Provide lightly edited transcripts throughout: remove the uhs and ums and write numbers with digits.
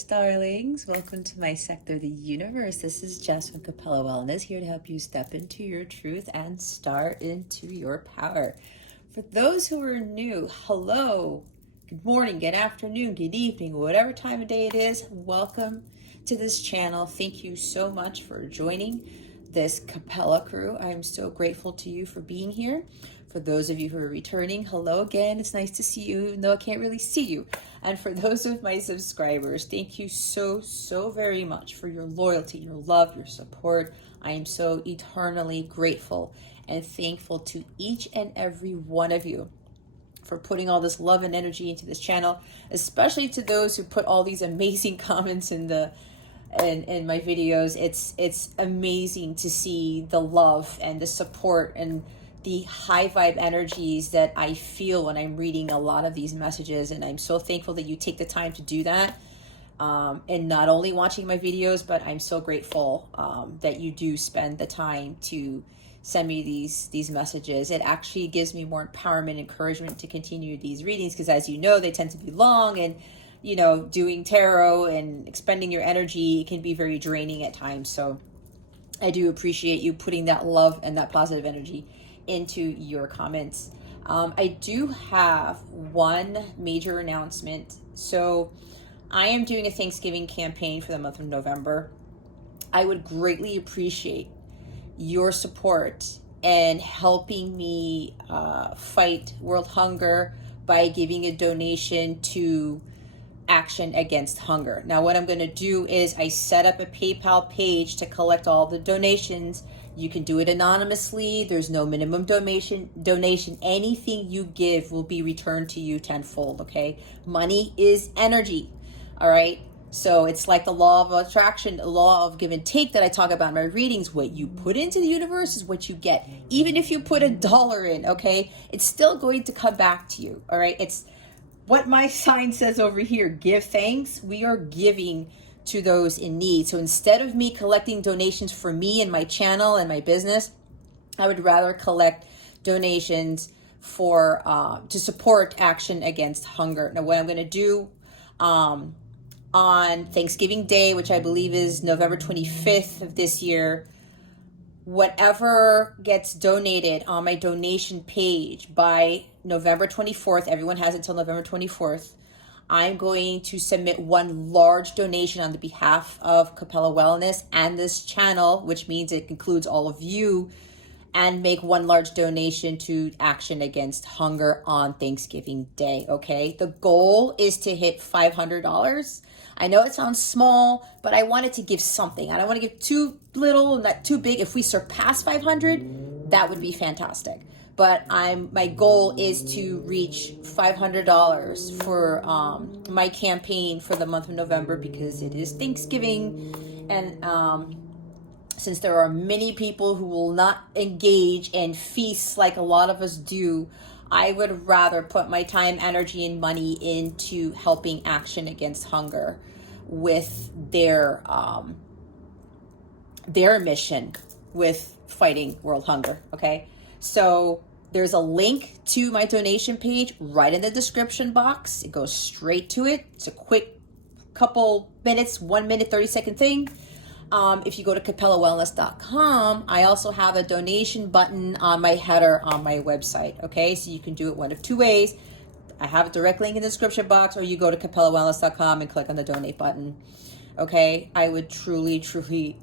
Taurus darlings, welcome to my sector, the universe. This is Jess from Capella Wellness, here to help you step into your truth and start into your power. For those who are new, hello, good morning, good afternoon, good evening, whatever time of day it is, welcome to this channel. Thank you so much for joining this Capella crew. I'm so grateful to you for being here. For those of you who are returning, hello again. It's nice to see you, even though I can't really see you. And for those of my subscribers, thank you so very much for your loyalty, your love, your support. I am so eternally grateful and thankful to each and every one of you for putting all this love and energy into this channel, especially to those who put all these amazing comments in my videos. It's amazing to see the love and the support and the high vibe energies that I feel when I'm reading a lot of these messages. And I'm so thankful that you take the time to do that. And not only watching my videos, but I'm so grateful that you do spend the time to send me these messages. It actually gives me more empowerment, encouragement to continue these readings, because as you know, they tend to be long, and you know, doing tarot and expending your energy can be very draining at times. So I do appreciate you putting that love and that positive energy into your comments. I do have one major announcement. So I am doing a Thanksgiving campaign for the month of November. I would greatly appreciate your support and helping me fight world hunger by giving a donation to Action Against Hunger. Now, what I'm going to do is I set up a PayPal page to collect all the donations. You can do it anonymously. There's no minimum donation. Anything you give will be returned to you tenfold, okay? Money is energy, all right? So it's like the law of attraction, the law of give and take that I talk about in my readings. What you put into the universe is what you get. Even if you put $1 in, okay? It's still going to come back to you, all right? It's what my sign says over here, give thanks. We are giving to those in need. So instead of me collecting donations for me and my channel and my business, I would rather collect donations for to support Action Against Hunger. Now, what I'm going to do on Thanksgiving Day, which I believe is November 25th of this year, whatever gets donated on my donation page by November 24th, everyone has until November 24th, I'm going to submit one large donation on the behalf of Capella Wellness and this channel, which means it includes all of you, and make one large donation to Action Against Hunger on Thanksgiving Day, okay? The goal is to hit $500. I know it sounds small, but I wanted to give something. I don't want to give too little, not too big. If we surpass 500, that would be fantastic. But my goal is to reach $500 for my campaign for the month of November, because it is Thanksgiving, and since there are many people who will not engage in feasts like a lot of us do, I would rather put my time, energy, and money into helping Action Against Hunger with their mission with fighting world hunger, okay? So there's a link to my donation page right in the description box. It goes straight to it. It's a quick couple minutes, 1 minute, 30-second thing. If you go to capellawellness.com, I also have a donation button on my header on my website, okay? So you can do it one of two ways. I have a direct link in the description box, or you go to capellawellness.com and click on the donate button, okay? I would truly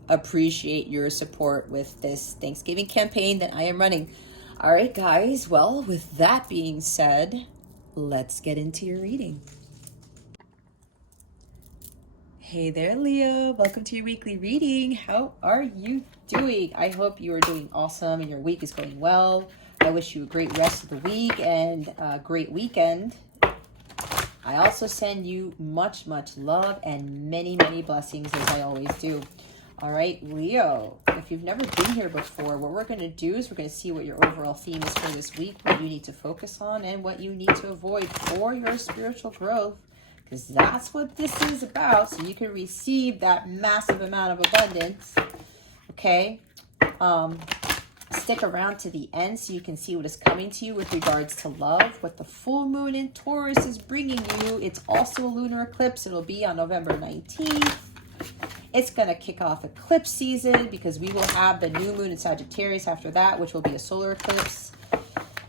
appreciate your support with this Thanksgiving campaign that I am running. All right, guys. Well, with that being said, let's get into your reading. Hey there, Leo. Welcome to your weekly reading. How are you doing? I hope you are doing awesome and your week is going well. I wish you a great rest of the week and a great weekend. I also send you much love and many blessings, as I always do. All right, Leo, if you've never been here before, what we're going to do is we're going to see what your overall theme is for this week, what you need to focus on, and what you need to avoid for your spiritual growth, because that's what this is about, so you can receive that massive amount of abundance, okay? Stick around to the end so you can see what is coming to you with regards to love. What the full moon in Taurus is bringing you. It's also a lunar eclipse. It'll be on November 19th. It's going to kick off eclipse season because we will have the new moon in Sagittarius after that, which will be a solar eclipse.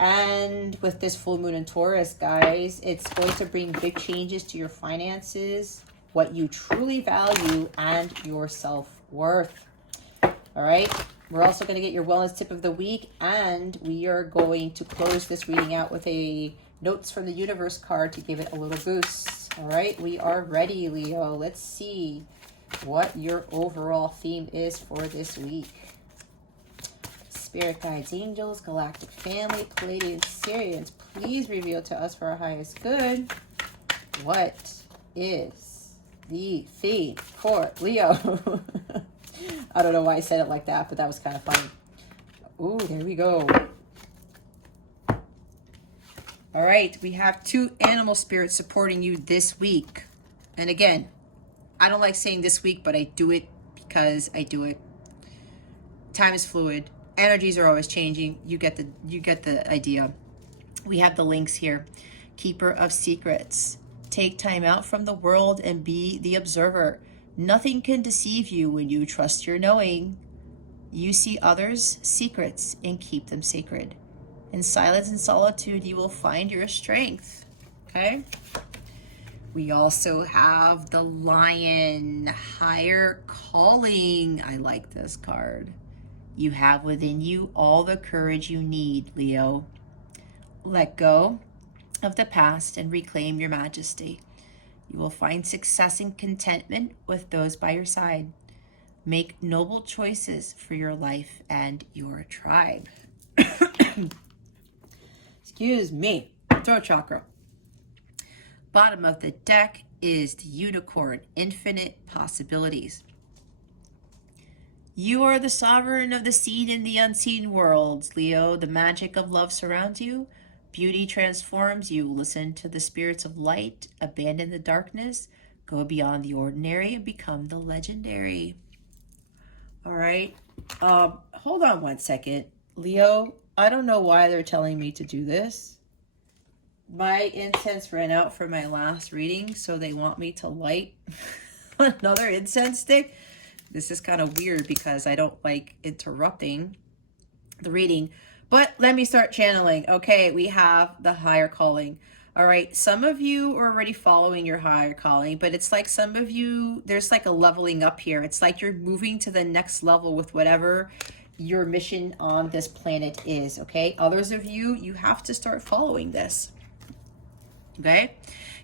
And with this full moon in Taurus, guys, it's going to bring big changes to your finances, what you truly value, and your self-worth. All right. We're also going to get your wellness tip of the week, and we are going to close this reading out with a notes from the universe card to give it a little boost. All right, we are ready, Leo. Let's see what your overall theme is for this week. Spirit guides, angels, galactic family, Palladian Syrians, please reveal to us for our highest good. What is the theme for Leo? I don't know why I said it like that, but that was kind of funny. Ooh, there we go. All right, we have 2 animal spirits supporting you this week. And again, I don't like saying this week, but I do it because I do it. Time is fluid. Energies are always changing. You get the idea. We have the links here. Keeper of secrets. Take time out from the world and be the observer. Nothing can deceive you when you trust your knowing. You see others' secrets and keep them sacred. In silence and solitude, you will find your strength. Okay? We also have the Lion, higher calling. I like this card. You have within you all the courage you need, Leo. Let go of the past and reclaim your majesty. You will find success and contentment with those by your side. Make noble choices for your life and your tribe. Excuse me. Throat chakra. Bottom of the deck is the unicorn, infinite possibilities. You are the sovereign of the seen and the unseen worlds, Leo. The magic of love surrounds you. Beauty transforms you. Listen to the spirits of light. Abandon the darkness. Go beyond the ordinary and become the legendary. All right. Hold on one second. Leo, I don't know why they're telling me to do this. My incense ran out for my last reading, so they want me to light another incense stick. This is kind of weird because I don't like interrupting the reading. But let me start channeling. Okay, we have the higher calling. All right, some of you are already following your higher calling, but it's like some of you, there's like a leveling up here. It's like you're moving to the next level with whatever your mission on this planet is, okay? Others of you, you have to start following this, okay?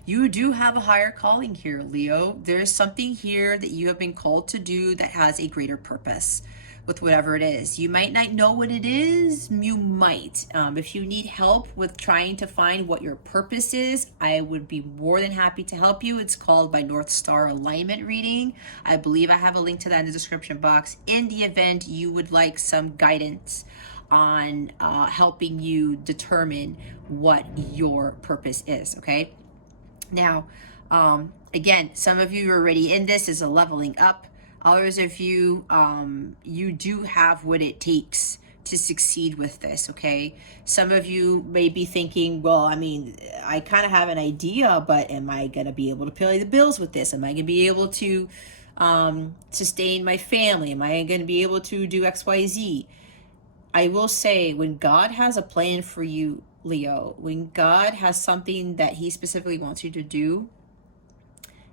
You do have a higher calling here, Leo. There's something here that you have been called to do that has a greater purpose with whatever it is. You might not know what it is. You might. If you need help with trying to find what your purpose is, I would be more than happy to help you. It's called my North Star Alignment reading. I believe I have a link to that in the description box in the event you would like some guidance on helping you determine what your purpose is, okay? Now, again, some of you are already in this is a leveling up. Others of you, you do have what it takes to succeed with this, okay? Some of you may be thinking, well, I mean, I kind of have an idea, but am I going to be able to pay the bills with this? Am I going to be able to sustain my family? Am I going to be able to do X, Y, Z? I will say, when God has a plan for you, Leo, when God has something that he specifically wants you to do,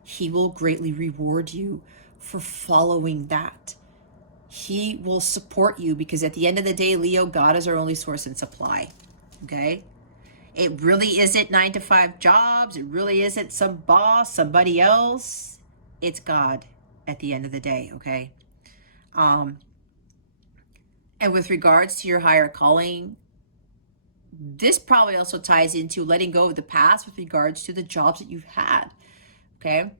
he will greatly reward you for following that. He will support you because at the end of the day, Leo, God is our only source and supply, okay? It really isn't 9-to-5 jobs. It really isn't some boss, somebody else. It's God at the end of the day, okay? And with regards to your higher calling, this probably also ties into letting go of the past with regards to the jobs that you've had, okay?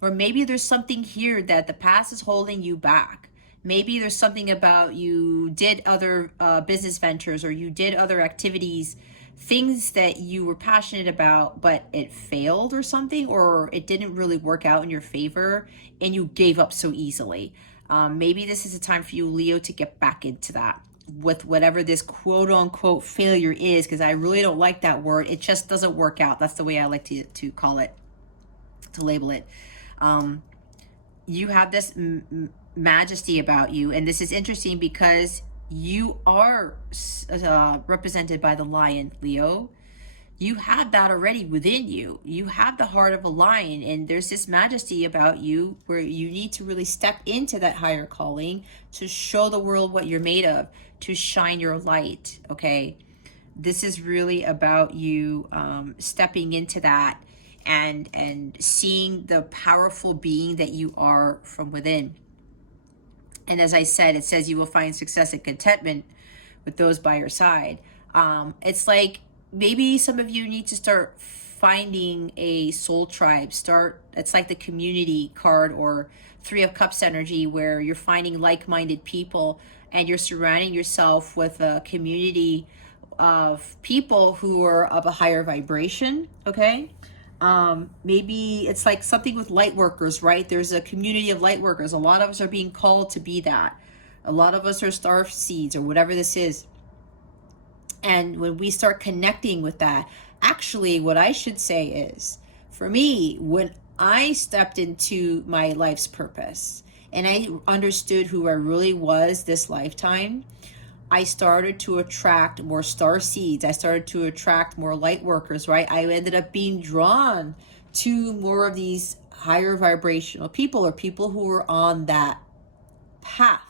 Or maybe there's something here that the past is holding you back. Maybe there's something about you did other business ventures or you did other activities, things that you were passionate about, but it failed or something, or it didn't really work out in your favor and you gave up so easily. Maybe this is a time for you, Leo, to get back into that, with whatever this quote unquote failure is, because I really don't like that word. It just doesn't work out. That's the way I like to call it, to label it. You have this majesty about you, and this is interesting because you are represented by the lion, Leo. You have that already within you. You have the heart of a lion, and there's this majesty about you where you need to really step into that higher calling to show the world what you're made of, to shine your light, okay? This is really about you stepping into that and seeing the powerful being that you are from within. And as I said, it says you will find success and contentment with those by your side. It's like, maybe some of you need to start finding a soul tribe. It's like the community card or Three of Cups energy, where you're finding like-minded people and you're surrounding yourself with a community of people who are of a higher vibration, okay? Maybe it's like something with light workers, right? There's a community of light workers. A lot of us are being called to be that. A lot of us are star seeds or whatever this is. And when we start connecting with that, actually what I should say is, for me, when I stepped into my life's purpose and I understood who I really was this lifetime, I started to attract more star seeds. I started to attract more light workers, right? I ended up being drawn to more of these higher vibrational people, or people who were on that path,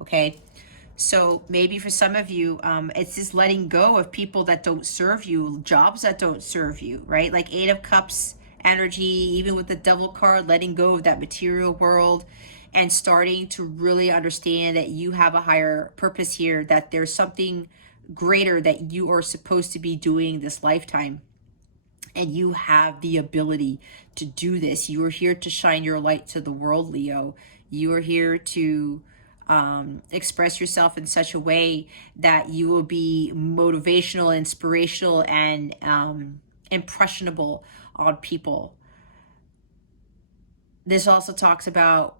okay? So maybe for some of you, it's just letting go of people that don't serve you, jobs that don't serve you, right? Like Eight of Cups energy, even with the Devil card, letting go of that material world and starting to really understand that you have a higher purpose here, that there's something greater that you are supposed to be doing this lifetime. And you have the ability to do this. You are here to shine your light to the world, Leo. You are here to express yourself in such a way that you will be motivational, inspirational, and impressionable on people. This also talks about,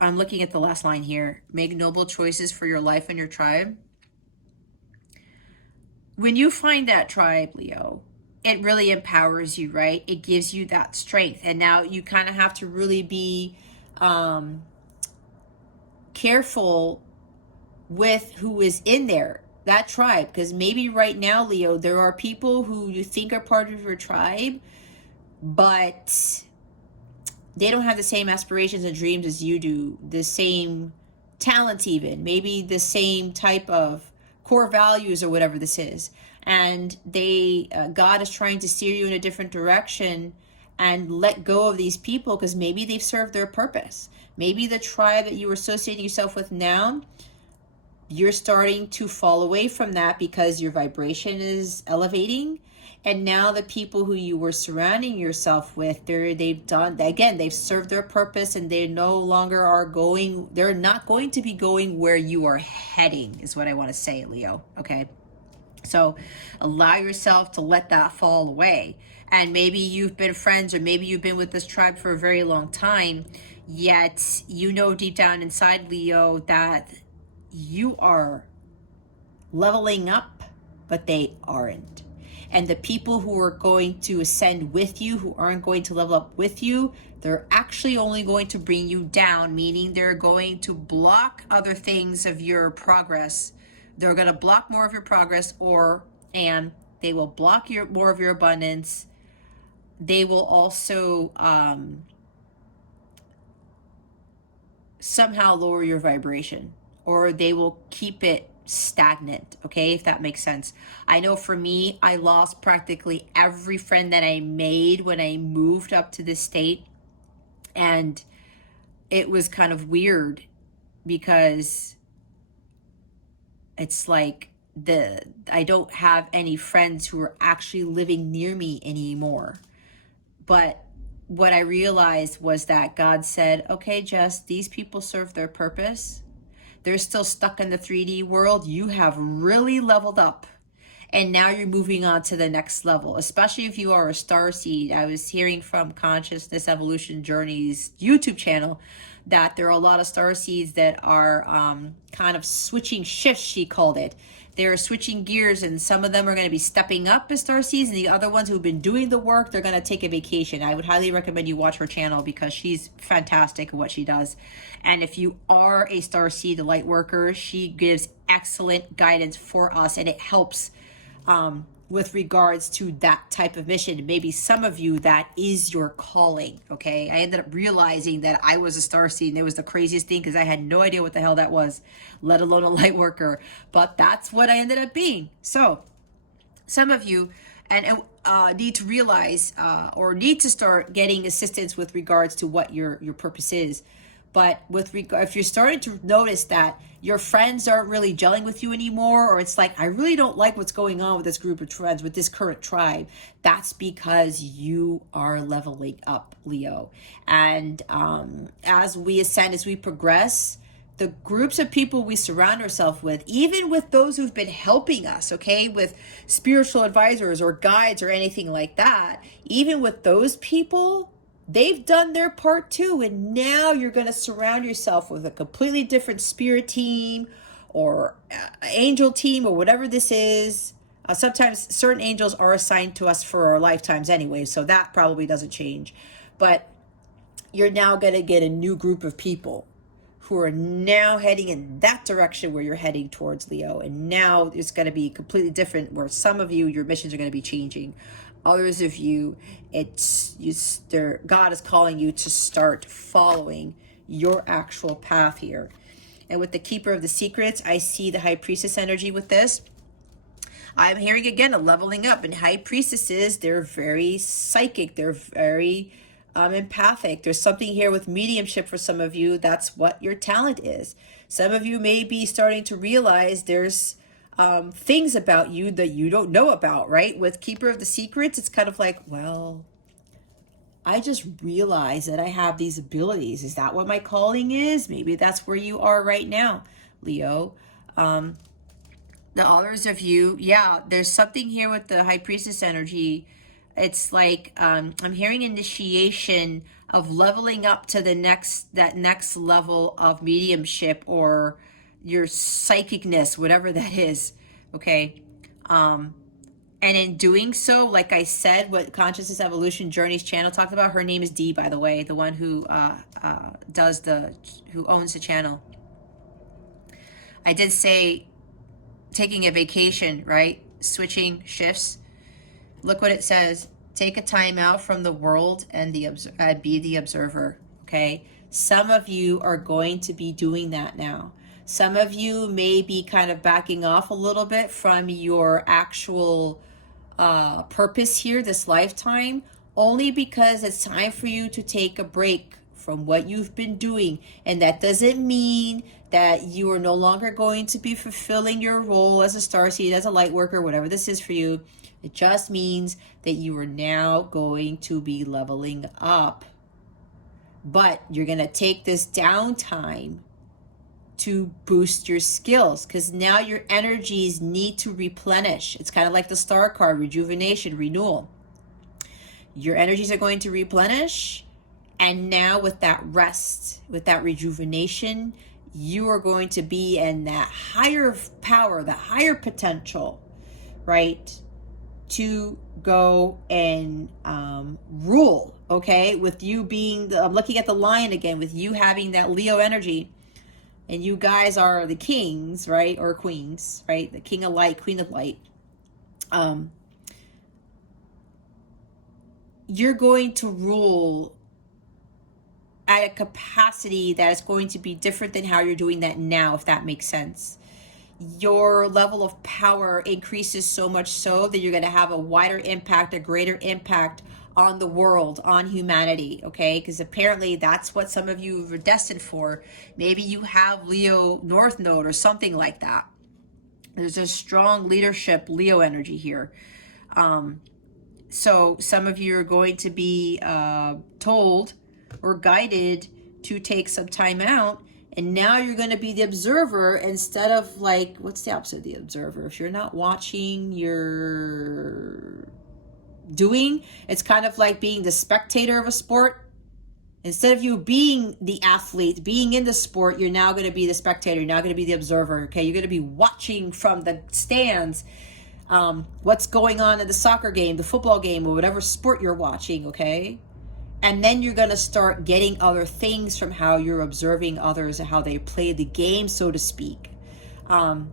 I'm looking at the last line here, make noble choices for your life and your tribe. When you find that tribe, Leo, it really empowers you, right? It gives you that strength. And now you kind of have to really be careful with who is in there, that tribe, because maybe right now, Leo, there are people who you think are part of your tribe, but they don't have the same aspirations and dreams as you do, the same talents, even maybe the same type of core values or whatever this is, and they God is trying to steer you in a different direction and let go of these people, because maybe they've served their purpose. Maybe the tribe that you were associating yourself with now, you're starting to fall away from that because your vibration is elevating. And now the people who you were surrounding yourself with, they've served their purpose, and they no longer are going, they're not going to be going where you are heading, is what I want to say, Leo, okay? So allow yourself to let that fall away. And maybe you've been friends, or maybe you've been with this tribe for a very long time, yet you know deep down inside, Leo, that you are leveling up, but they aren't. And the people who are going to ascend with you, who aren't going to level up with you, they're actually only going to bring you down, meaning they're going to block other things of your progress. They're going to block more of your progress, and they will block more of your abundance. They will also somehow lower your vibration, or they will keep it stagnant, okay, if that makes sense. I know for me, I lost practically every friend that I made when I moved up to this state, and it was kind of weird because it's like I don't have any friends who are actually living near me anymore. But what I realized was that God said, okay, Jess, these people serve their purpose. They're still stuck in the 3D world. You have really leveled up. and now you're moving on to the next level, especially if you are a star seed. I was hearing from Consciousness Evolution Journeys YouTube channel that there are a lot of star seeds that are kind of switching shifts, she called it. They're switching gears, and some of them are going to be stepping up as star seeds, and the other ones who've been doing the work, they're going to take a vacation. I would highly recommend you watch her channel because she's fantastic at what she does. And if you are a star seed, a light worker, she gives excellent guidance for us, and it helps with regards to that type of mission. Maybe some of you, that is your calling. Okay, I ended up realizing that I was a star seed, and it was the craziest thing because I had no idea what the hell that was, let alone a light worker. But that's what I ended up being. So some of you need to realize or need to start getting assistance with regards to what your purpose is. But if you're starting to notice that your friends aren't really gelling with you anymore, or it's like, I really don't like what's going on with this group of friends, with this current tribe, that's because you are leveling up, Leo. And as we ascend, as we progress, the groups of people we surround ourselves with, even with those who've been helping us, okay, with spiritual advisors or guides or anything like that, even with those people, they've done their part too. And now you're going to surround yourself with a completely different spirit team or angel team or whatever this is. Sometimes certain angels are assigned to us for our lifetimes anyway, so that probably doesn't change. But you're now going to get a new group of people who are now heading in that direction where you're heading towards, Leo. And now it's going to be completely different, where some of you, your missions are going to be changing. Others of you, God is calling you to start following your actual path here. And with the Keeper of the Secrets, I see the High Priestess energy with this. I'm hearing again a leveling up. And High Priestesses, they're very psychic. They're very empathic. There's something here with mediumship for some of you. That's what your talent is. Some of you may be starting to realize there's things about you that you don't know about, right? With Keeper of the Secrets, it's kind of like, well, I just realized that I have these abilities. Is that what my calling is? Maybe that's where you are right now, Leo. The others of you, yeah, there's something here with the High Priestess energy. It's like I'm hearing initiation of leveling up to that next level of mediumship or your psychicness, whatever that is. Okay. And in doing so, like I said, what Consciousness Evolution Journeys channel talked about, her name is Dee, by the way, the one who who owns the channel. I did say taking a vacation, right? Switching shifts. Look what it says. Take a time out from the world and be the observer. Okay. Some of you are going to be doing that now. Some of you may be kind of backing off a little bit from your actual purpose here this lifetime, only because it's time for you to take a break from what you've been doing. And that doesn't mean that you are no longer going to be fulfilling your role as a starseed, as a light worker, whatever this is for you. It just means that you are now going to be leveling up. But you're going to take this downtime to boost your skills, because now your energies need to replenish. It's kind of like the star card, rejuvenation, renewal. Your energies are going to replenish, and now with that rest, with that rejuvenation, you are going to be in that higher power, the higher potential, right, to go and rule. Okay, with you being I'm looking at the lion again, with you having that Leo energy. And you guys are the kings, right? Or queens, right? The king of light, queen of light. You're going to rule at a capacity that is going to be different than how you're doing that now, if that makes sense. Your level of power increases so much so that you're going to have a wider impact, a greater impact on the world, on humanity, okay? Because apparently that's what some of you are destined for. Maybe you have Leo North Node or something like that. There's a strong leadership Leo energy here. So some of you are going to be told or guided to take some time out And now you're going to be the observer instead of like, what's the opposite of the observer? If you're not watching, you're doing. It's kind of like being the spectator of a sport. Instead of you being the athlete, being in the sport, you're now going to be the spectator. You're now going to be the observer. Okay, you're going to be watching from the stands what's going on in the soccer game, the football game, or whatever sport you're watching. Okay, and then you're going to start getting other things from how you're observing others and how they play the game, so to speak. And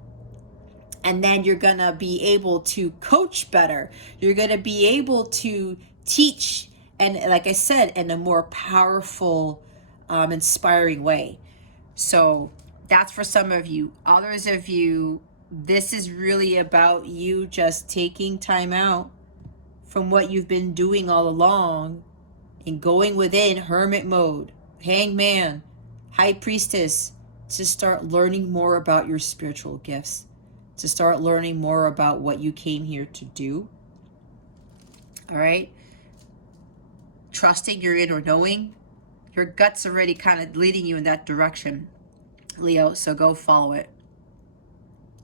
then you're going to be able to coach better. You're going to be able to teach, and like I said, in a more powerful, inspiring way. So that's for some of you. Others of you, this is really about you just taking time out from what you've been doing all along and going within hermit mode, hangman, high priestess, to start learning more about your spiritual gifts, to start learning more about what you came here to do. All right? Trusting your inner knowing. Your gut's already kind of leading you in that direction, Leo, so go follow it.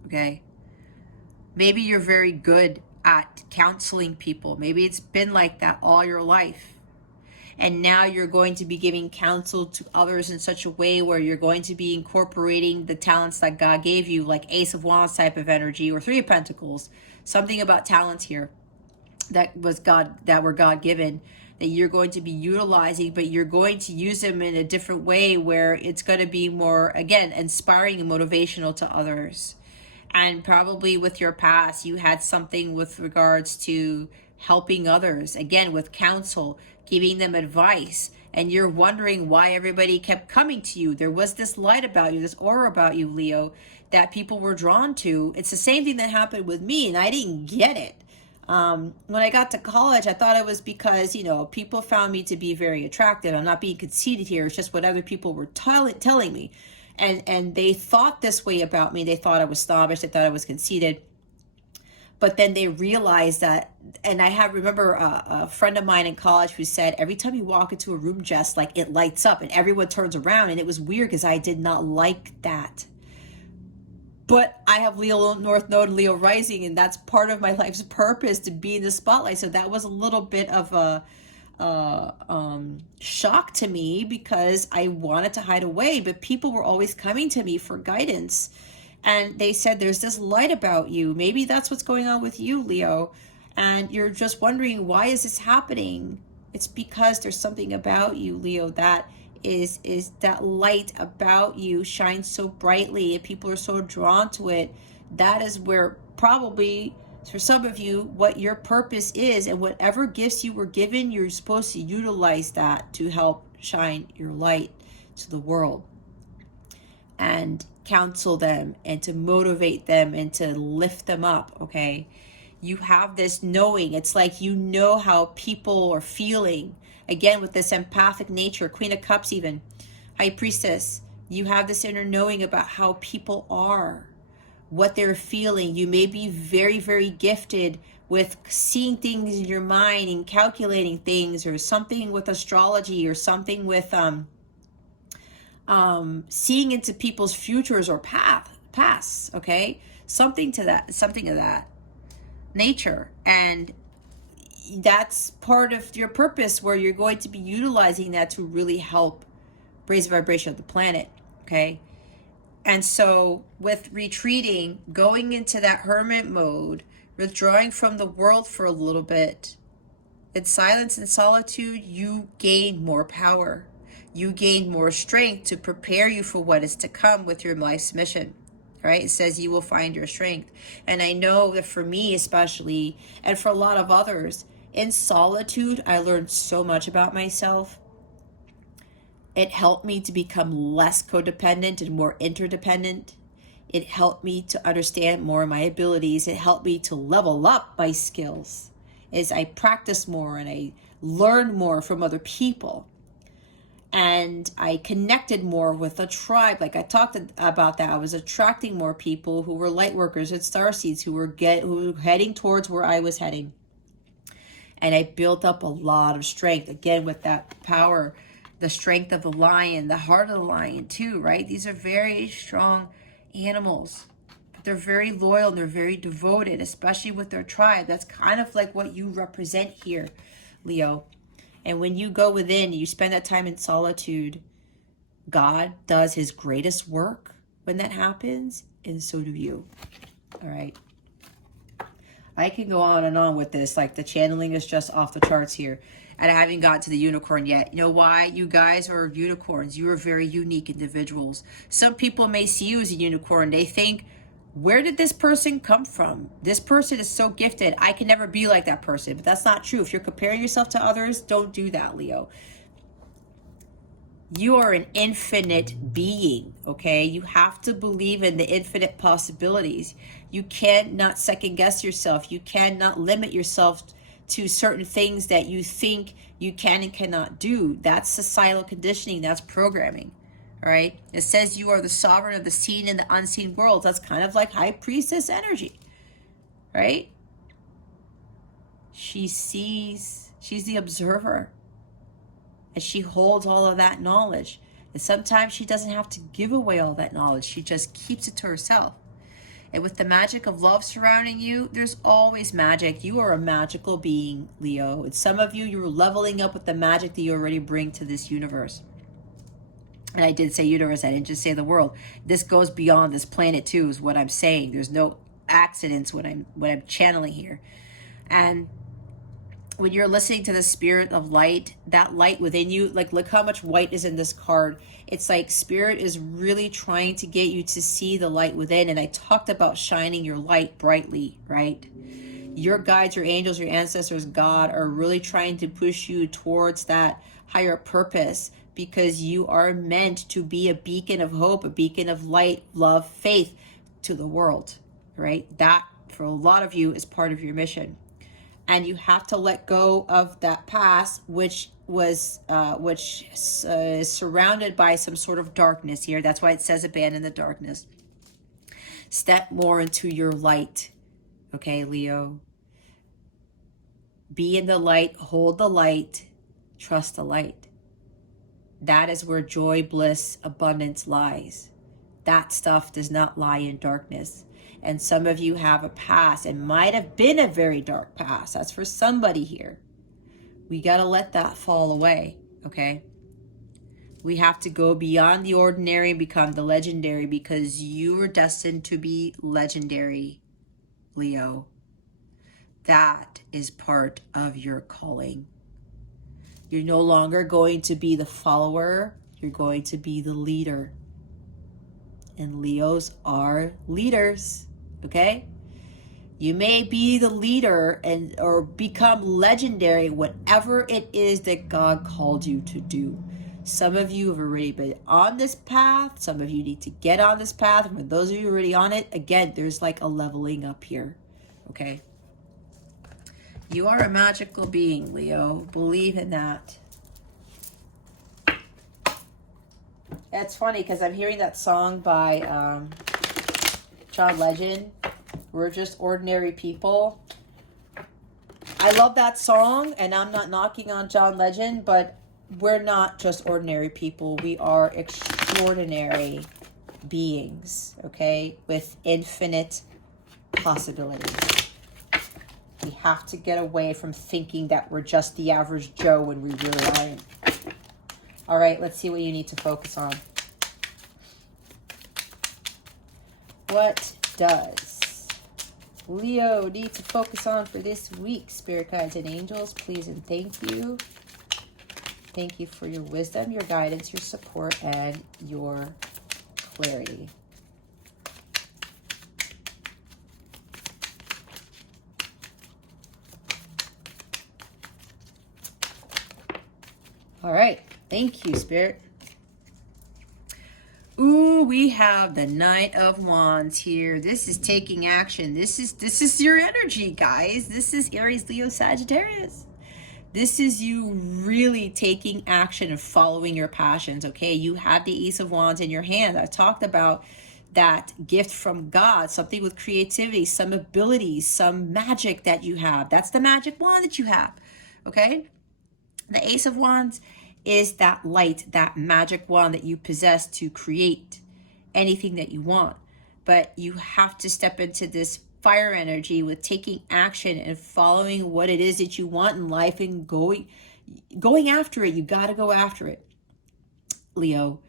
Okay? Maybe you're very good at counseling people. Maybe it's been like that all your life. And now you're going to be giving counsel to others in such a way where you're going to be incorporating the talents that God gave you, like Ace of Wands type of energy or Three of Pentacles. Something about talents here that were God given, that you're going to be utilizing, but you're going to use them in a different way where it's going to be more, again, inspiring and motivational to others. And probably with your past, you had something with regards to helping others, again, with counsel, giving them advice, and you're wondering why everybody kept coming to you. There was this light about you, this aura about you, Leo, that people were drawn to. It's the same thing that happened with me, and I didn't get it. When I got to college, I thought it was because, people found me to be very attractive. I'm not being conceited here. It's just what other people were telling me. And they thought this way about me. They thought I was snobbish. They thought I was conceited. But then they realized that, and I remember a friend of mine in college who said, every time you walk into a room, Jess, like it lights up and everyone turns around. And it was weird because I did not like that. But I have Leo North Node and Leo Rising, and that's part of my life's purpose, to be in the spotlight. So that was a little bit of a shock to me because I wanted to hide away, but people were always coming to me for guidance. And they said, there's this light about you. Maybe that's what's going on with you, Leo. And you're just wondering, why is this happening? It's because there's something about you, Leo, that is that light about you shines so brightly and people are so drawn to it. That is where probably for some of you what your purpose is, and whatever gifts you were given, you're supposed to utilize that to help shine your light to the world and counsel them and to motivate them and to lift them up. Okay, you have this knowing. It's like you know how people are feeling. Again, with this empathic nature, Queen of Cups even, High Priestess, you have this inner knowing about how people are, what they're feeling. You may be very, very gifted with seeing things in your mind and calculating things, or something with astrology, or something with seeing into people's futures or pasts, okay? Something of that nature. And that's part of your purpose, where you're going to be utilizing that to really help raise the vibration of the planet, okay? And so with retreating, going into that hermit mode, withdrawing from the world for a little bit, in silence and solitude, you gain more power. You gain more strength to prepare you for what is to come with your life's mission. Right? It says you will find your strength. And I know that for me especially, and for a lot of others, in solitude, I learned so much about myself. It helped me to become less codependent and more interdependent. It helped me to understand more of my abilities. It helped me to level up my skills as I practice more and I learn more from other people. And I connected more with a tribe. Like I talked about that. I was attracting more people who were light workers and starseeds who were heading towards where I was heading. And I built up a lot of strength, again, with that power the strength of the lion, the heart of the lion too, right? These are very strong animals. But they're very loyal and they're very devoted, especially with their tribe. That's kind of like what you represent here, Leo. And when you go within, you spend that time in solitude, God does his greatest work when that happens, and so do you. All right. I can go on and on with this. Like, the channeling is just off the charts here. And I haven't got to the unicorn yet. You know why? You guys are unicorns. You are very unique individuals. Some people may see you as a unicorn. They think, where did this person come from? This person is so gifted. I can never be like that person. But that's not true. If you're comparing yourself to others, don't do that, Leo. You are an infinite being, okay? You have to believe in the infinite possibilities. You cannot second guess yourself. You cannot limit yourself to certain things that you think you can and cannot do. That's societal conditioning. That's programming, right? It says you are the sovereign of the seen and the unseen worlds. That's kind of like high priestess energy, right? She sees, she's the observer. And she holds all of that knowledge. And sometimes she doesn't have to give away all that knowledge. She just keeps it to herself. And with the magic of love surrounding you, there's always magic. You are a magical being, Leo. And some of you, you're leveling up with the magic that you already bring to this universe. And I did say universe, I didn't just say the world. This goes beyond this planet too, is what I'm saying. There's no accidents when I'm channeling here. And when you're listening to the spirit of light, that light within you, like, look how much white is in this card. It's like spirit is really trying to get you to see the light within. And I talked about shining your light brightly, right? Your guides, your angels, your ancestors, God, are really trying to push you towards that higher purpose, because you are meant to be a beacon of hope, a beacon of light, love, faith to the world, right? That, for a lot of you, is part of your mission. And you have to let go of that past, which is surrounded by some sort of darkness here. That's why it says abandon the darkness. Step more into your light, okay, Leo? Be in the light, hold the light, trust the light. That is where joy, bliss, abundance lies. That stuff does not lie in darkness. And some of you have a past. It might have been a very dark past. That's for somebody here. We got to let that fall away, okay? We have to go beyond the ordinary and become the legendary, because you are destined to be legendary, Leo. That is part of your calling. You're no longer going to be the follower. You're going to be the leader. And Leos are leaders. Okay, you may be the leader or become legendary, whatever it is that God called you to do. Some of you have already been on this path. Some of you need to get on this path. And for those of you already on it, again, there's like a leveling up here. Okay, you are a magical being, Leo. Believe in that. It's funny because I'm hearing that song by John Legend, We're Just Ordinary People. I love that song, and I'm not knocking on John Legend, but we're not just ordinary people. We are extraordinary beings, okay, with infinite possibilities. We have to get away from thinking that we're just the average Joe when we really aren't. All right, let's see what you need to focus on. What does Leo need to focus on for this week? Spirit guides and angels, please and thank you. Thank you for your wisdom, your guidance, your support, and your clarity. All right. Thank you, Spirit. Ooh, we have the Knight of Wands here. This is taking action. This is your energy, guys. This is Aries, Leo, Sagittarius. This is you really taking action and following your passions, okay? You have the Ace of Wands in your hand. I talked about that gift from God, something with creativity, some abilities, some magic that you have. That's the magic wand that you have, okay? The Ace of Wands is that light, that magic wand that you possess to create anything that you want. But you have to step into this fire energy with taking action and following what it is that you want in life and going after it. You got to go after it, Leo.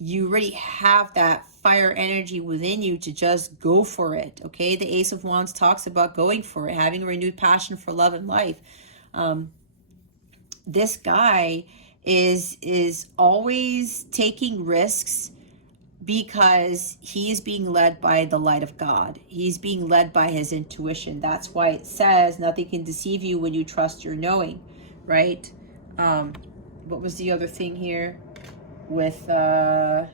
You already have that fire energy within you to just go for it. Okay, the Ace of Wands talks about going for it, having a renewed passion for love and life. This guy is always taking risks because he is being led by the light of God. He's being led by his intuition. That's why it says nothing can deceive you when you trust your knowing, right? What was the other thing here with why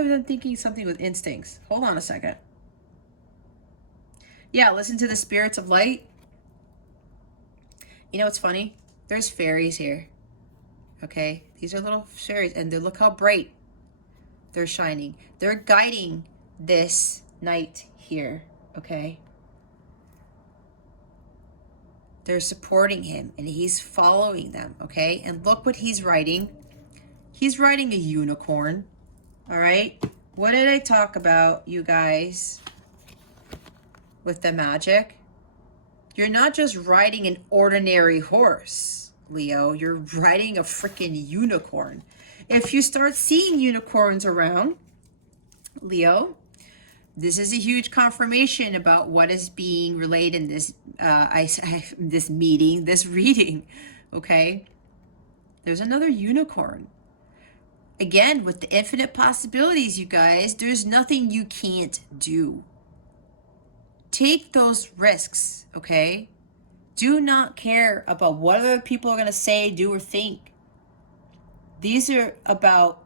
was I thinking something with instincts? Hold on a second. Yeah, listen to the spirits of light. You know what's funny? There's fairies here. Okay, these are little fairies, and look how bright they're shining. They're guiding this knight here. Okay, they're supporting him, and he's following them. Okay, and look what he's writing. He's writing a unicorn. All right, what did I talk about, you guys, with the magic? You're not just riding an ordinary horse, Leo. You're riding a freaking unicorn. If you start seeing unicorns around, Leo, this is a huge confirmation about what is being relayed in this this meeting, this reading. Okay, there's another unicorn. Again, with the infinite possibilities, you guys, there's nothing you can't do. Take those risks, okay? Do not care about what other people are going to say, do, or think. These are about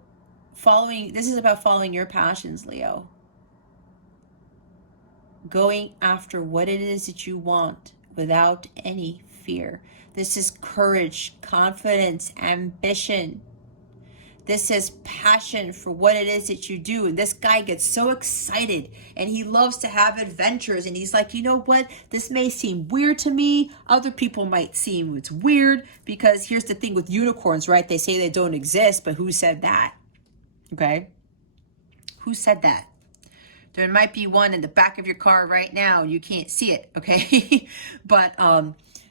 this is about following your passions, Leo. Going after what it is that you want without any fear. This is courage, confidence, ambition. This is passion for what it is that you do. And this guy gets so excited and he loves to have adventures. And he's like, you know what? This may seem weird to me. Other people might seem it's weird, because here's the thing with unicorns, right? They say they don't exist, but who said that? Okay. Who said that? There might be one in the back of your car right now. You can't see it. Okay. But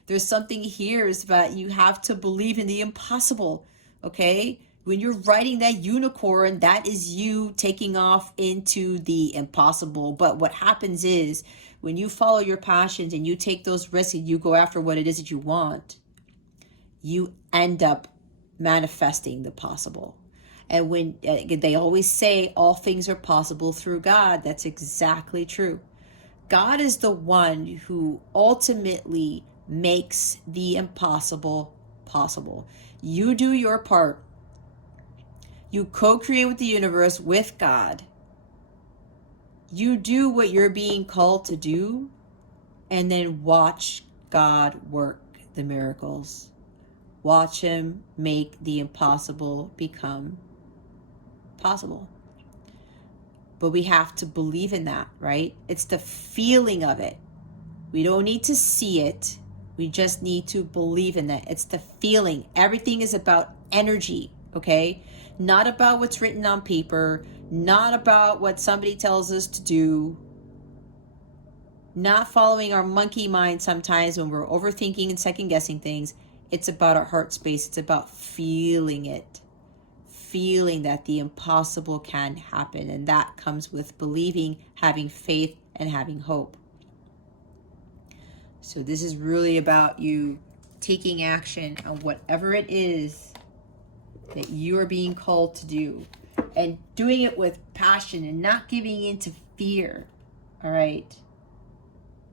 there's something here is that you have to believe in the impossible. Okay. When you're riding that unicorn, that is you taking off into the impossible. But what happens is when you follow your passions and you take those risks and you go after what it is that you want, you end up manifesting the possible. And when they always say all things are possible through God, that's exactly true. God is the one who ultimately makes the impossible possible. You do your part. You co-create with the universe, with God. You do what you're being called to do, and then watch God work the miracles. Watch him make the impossible become possible. But we have to believe in that, right? It's the feeling of it. We don't need to see it. We just need to believe in that. It's the feeling. Everything is about energy, okay? Not about what's written on paper, not about what somebody tells us to do, not following our monkey mind sometimes when we're overthinking and second guessing things. It's about our heart space. It's about feeling it, feeling that the impossible can happen. And that comes with believing, having faith, and having hope. So this is really about you taking action on whatever it is that you are being called to do, and doing it with passion and not giving in to fear. All right.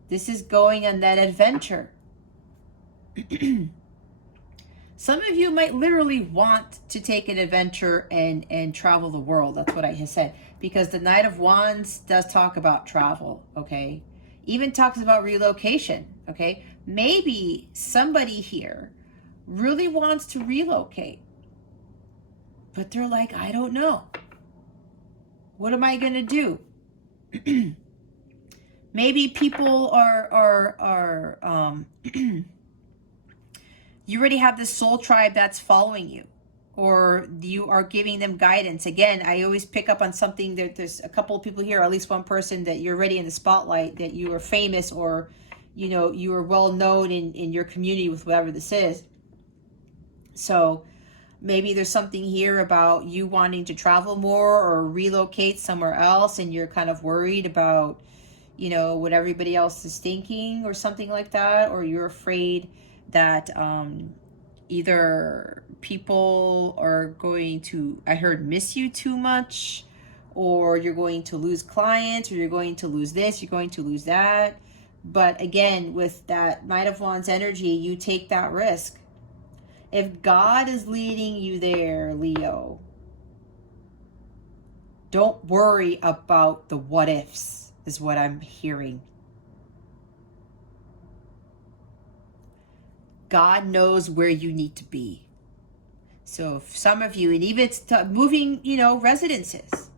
This is going on that adventure. Some of you might literally want to take an adventure and travel the world. That's what I have said, because the Knight of Wands does talk about travel, okay? Even talks about relocation, okay? Maybe somebody here really wants to relocate, but they're like, I don't know. What am I going to do? Maybe people are you already have this soul tribe that's following you, or you are giving them guidance. Again, I always pick up on something that there's a couple of people here, or at least one person, that you're already in the spotlight, that you are famous, or you know, you are well known in your community with whatever this is. So maybe there's something here about you wanting to travel more or relocate somewhere else, and you're kind of worried about, you know, what everybody else is thinking or something like that, or you're afraid that either people are going to, I heard, miss you too much, or you're going to lose clients, or you're going to lose this, you're going to lose that. But again, with that Knight of Wands energy, you take that risk. If God is leading you there, Leo, don't worry about the what ifs, is what I'm hearing. God knows where you need to be. So if some of you, and even it's moving, you know, residences,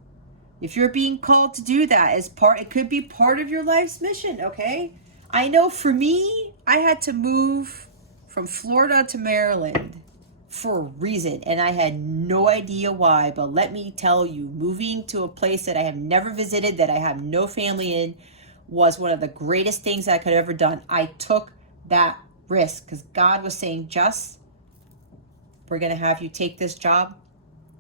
if you're being called to do that as part, it could be part of your life's mission, okay? I know for me, I had to move from Florida to Maryland for a reason, and I had no idea why. But let me tell you, moving to a place that I have never visited, that I have no family in, was one of the greatest things I could have ever done. I took that risk because God was saying, Jess, we're going to have you take this job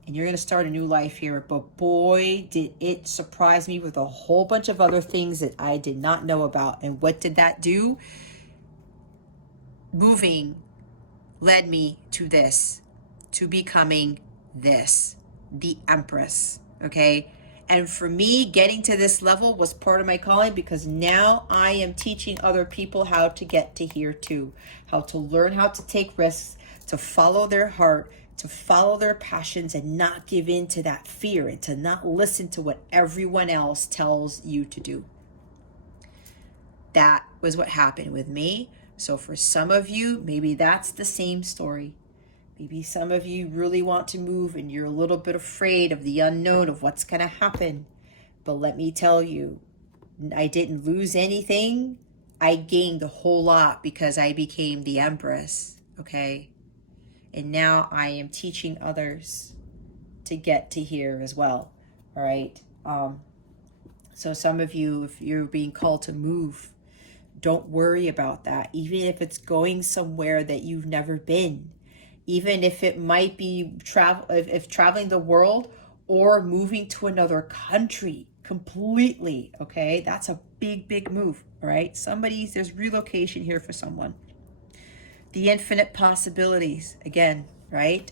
and you're going to start a new life here. But boy, did it surprise me with a whole bunch of other things that I did not know about. And what did that do? Moving led me to this, to becoming this, the Empress, okay? And for me, getting to this level was part of my calling, because now I am teaching other people how to get to here too, how to learn how to take risks, to follow their heart, to follow their passions, and not give in to that fear, and to not listen to what everyone else tells you to do. That was what happened with me. So for some of you, maybe that's the same story. Maybe some of you really want to move and you're a little bit afraid of the unknown, of what's going to happen. But let me tell you, I didn't lose anything. I gained a whole lot because I became the Empress, okay? And now I am teaching others to get to here as well, all right? So some of you, if you're being called to move, don't worry about that. Even if it's going somewhere that you've never been, even if it might be if traveling the world or moving to another country completely, okay? That's a big, big move, all right? There's relocation here for someone. The infinite possibilities, again, right?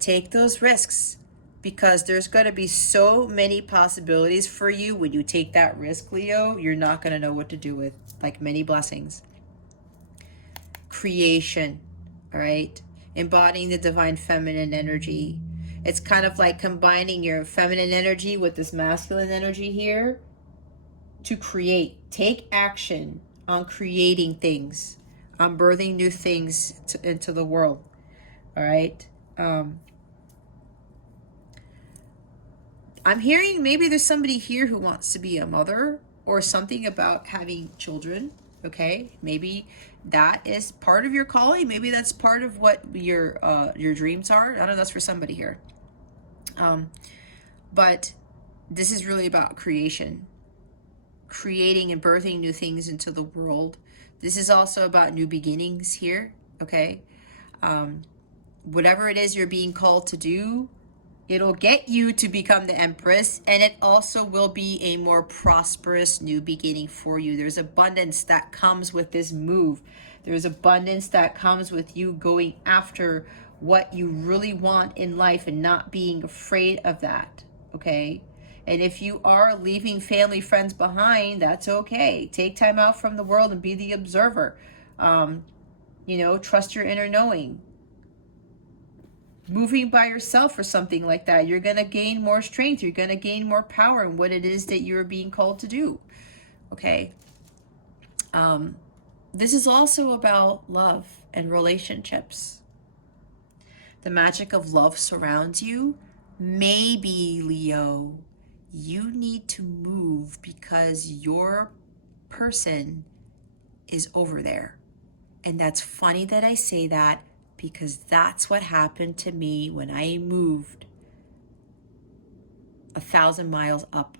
Take those risks, because there's going to be so many possibilities for you when you take that risk, Leo. You're not going to know what to do with, like many blessings. Creation, all right? Embodying the divine feminine energy. It's kind of like combining your feminine energy with this masculine energy here to create. Take action on creating things, on birthing new things into the world, all right? I'm hearing maybe there's somebody here who wants to be a mother, or something about having children, okay? Maybe that is part of your calling. Maybe that's part of what your dreams are. I don't know, that's for somebody here. But this is really about creation, creating and birthing new things into the world. This is also about new beginnings here, okay? Whatever it is you're being called to do, it'll get you to become the Empress, and it also will be a more prosperous new beginning for you. There's abundance that comes with this move. There's abundance that comes with you going after what you really want in life and not being afraid of that, okay? And if you are leaving family, friends behind, that's okay. Take time out from the world and be the observer. You know, trust your inner knowing. Moving by yourself or something like that, you're going to gain more strength. You're going to gain more power in what it is that you're being called to do, okay? This is also about love and relationships. The magic of love surrounds you. Maybe, Leo, you need to move because your person is over there. And that's funny that I say that, because that's what happened to me when I moved 1,000 miles up.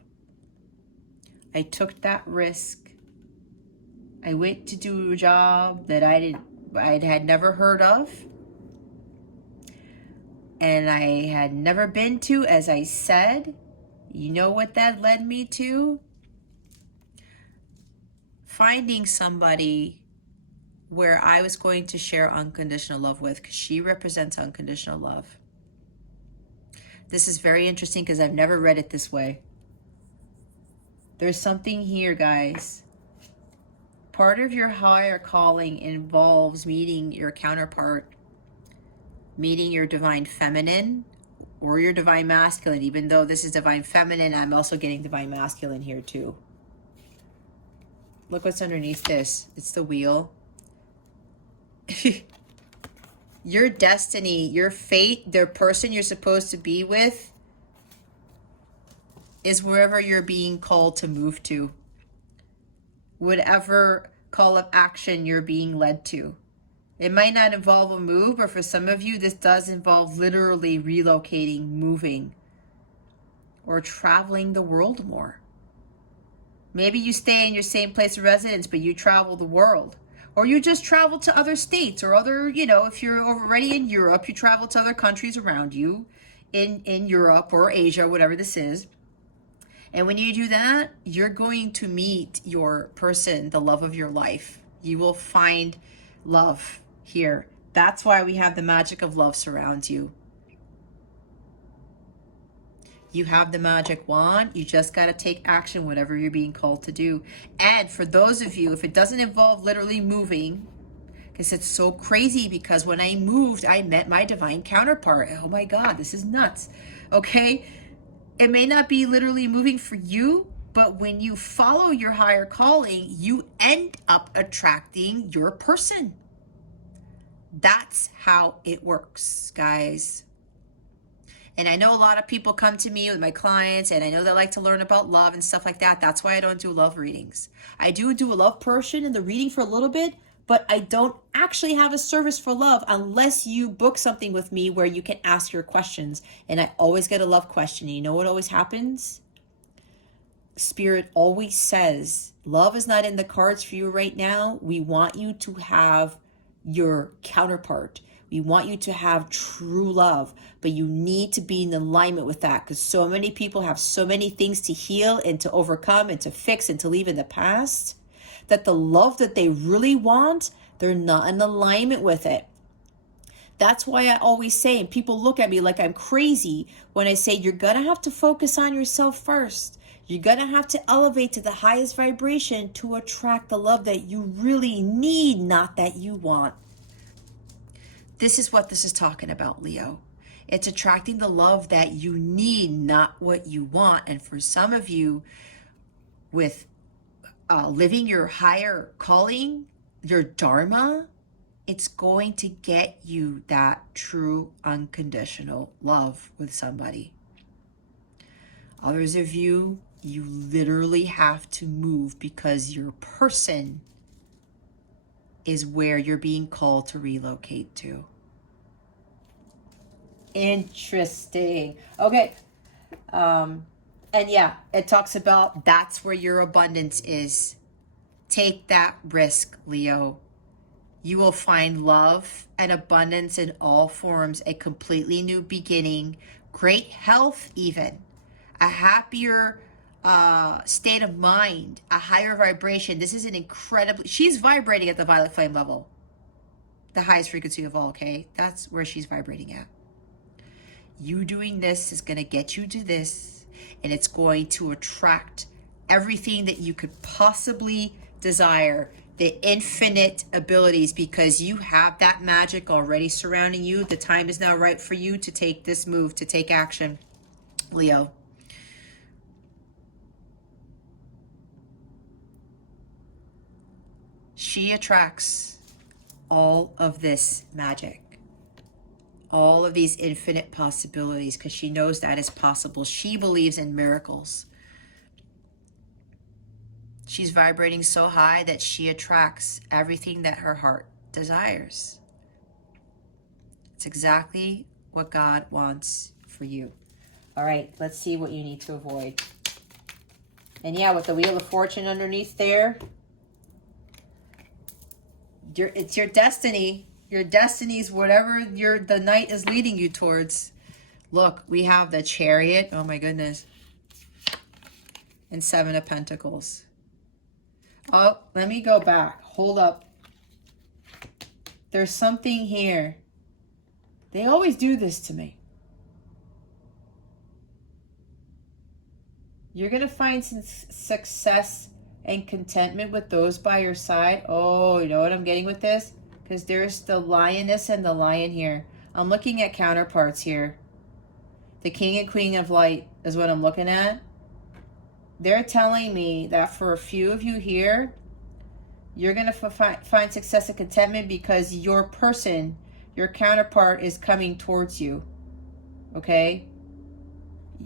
I took that risk. I went to do a job that I had never heard of, and I had never been to, as I said. You know what that led me to? Finding somebody where I was going to share unconditional love with, because she represents unconditional love. This is very interesting because I've never read it this way. There's something here, guys. Part of your higher calling involves meeting your counterpart, meeting your divine feminine or your divine masculine. Even though this is divine feminine, I'm also getting divine masculine here too. Look what's underneath this. It's the wheel. Your destiny, your fate, the person you're supposed to be with is wherever you're being called to move to. Whatever call of action you're being led to. It might not involve a move, but for some of you, this does involve literally relocating, moving, or traveling the world more. Maybe you stay in your same place of residence, but you travel the world. Or you just travel to other states or other, if you're already in Europe, you travel to other countries around you in Europe or Asia, whatever this is. And when you do that, you're going to meet your person, the love of your life. You will find love here. That's why we have the magic of love surrounds you. You have the magic wand. You just got to take action, whatever you're being called to do. And for those of you, if it doesn't involve literally moving, because it's so crazy, because when I moved, I met my divine counterpart. Oh my God, this is nuts. Okay. It may not be literally moving for you, but when you follow your higher calling, you end up attracting your person. That's how it works, guys. And I know a lot of people come to me with my clients, and I know they like to learn about love and stuff like that. That's why I don't do love readings. I do a love portion in the reading for a little bit, but I don't actually have a service for love unless you book something with me where you can ask your questions. And I always get a love question. And you know what always happens? Spirit always says, love is not in the cards for you right now. We want you to have your counterpart. We want you to have true love, but you need to be in alignment with that, because so many people have so many things to heal and to overcome and to fix and to leave in the past, that the love that they really want, they're not in alignment with it. That's why I always say, and people look at me like I'm crazy when I say, you're going to have to focus on yourself first. You're going to have to elevate to the highest vibration to attract the love that you really need, not that you want. This is what this is talking about, Leo. It's attracting the love that you need, not what you want. And for some of you, with living your higher calling, your dharma, it's going to get you that true unconditional love with somebody. Others of you, you literally have to move because your person is where you're being called to relocate to. Interesting. Okay. And yeah, it talks about that's where your abundance is. Take that risk, Leo. You will find love and abundance in all forms, a completely new beginning, great health even, a happier state of mind, a higher vibration. This is an incredibly, she's vibrating at the violet flame level, the highest frequency of all, okay? That's where she's vibrating at. You doing this is going to get you to this, and it's going to attract everything that you could possibly desire, the infinite abilities, because you have that magic already surrounding you. The time is now right for you to take this move, to take action, Leo. She attracts all of this magic, all of these infinite possibilities, because she knows that is possible. She believes in miracles. She's vibrating so high that she attracts everything that her heart desires. It's exactly what God wants for you. All right, let's see what you need to avoid. And yeah, with the Wheel of Fortune underneath there, it's your destiny. Your destiny is whatever the night is leading you towards. Look, we have the Chariot. Oh my goodness. And Seven of Pentacles. Oh, let me go back. Hold up. There's something here. They always do this to me. You're going to find some success and contentment with those by your side. Oh, you know what I'm getting with this? Because there's the lioness and the lion here. I'm looking at counterparts here. The King and Queen of Light is what I'm looking at. They're telling me that for a few of you here, you're going to find success and contentment because your person, your counterpart, is coming towards you. Okay?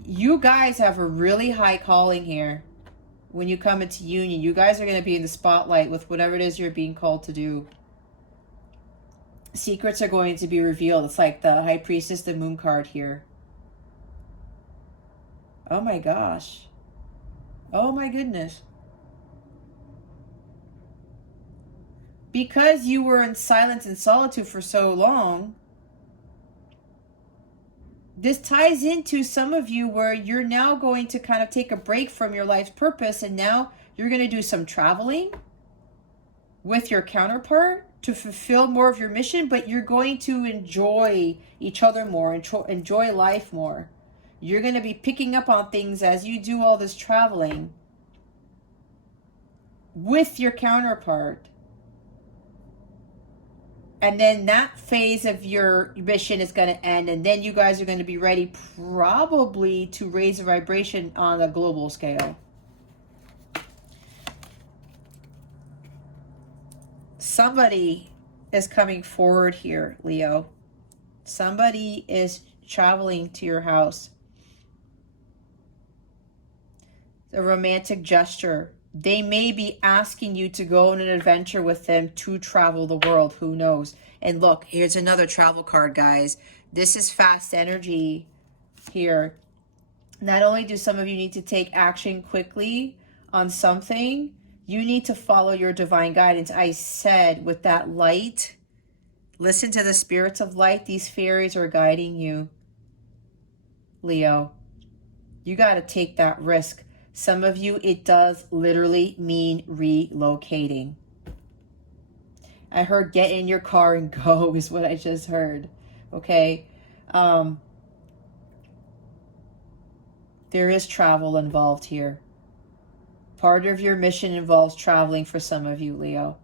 You guys have a really high calling here. When you come into union, you guys are going to be in the spotlight with whatever it is you're being called to do. Secrets are going to be revealed. It's like the High Priestess, the Moon card here. Oh my gosh. Oh my goodness. Because you were in silence and solitude for so long, this ties into some of you where you're now going to kind of take a break from your life's purpose, and now you're going to do some traveling with your counterpart to fulfill more of your mission, but you're going to enjoy each other more, enjoy life more. You're going to be picking up on things as you do all this traveling with your counterpart. And then that phase of your mission is going to end. And then you guys are going to be ready probably to raise the vibration on a global scale. Somebody is coming forward here, Leo. Somebody is traveling to your house. A romantic gesture. They may be asking you to go on an adventure with them to travel the world. Who knows? And look, here's another travel card, guys. This is fast energy here. Not only do some of you need to take action quickly on something, you need to follow your divine guidance. I said with that light, listen to the spirits of light. These fairies are guiding you, Leo. You got to take that risk. Some of you, it does literally mean relocating. I heard get in your car and go is what I just heard. Okay. There is travel involved here. Part of your mission involves traveling for some of you, Leo.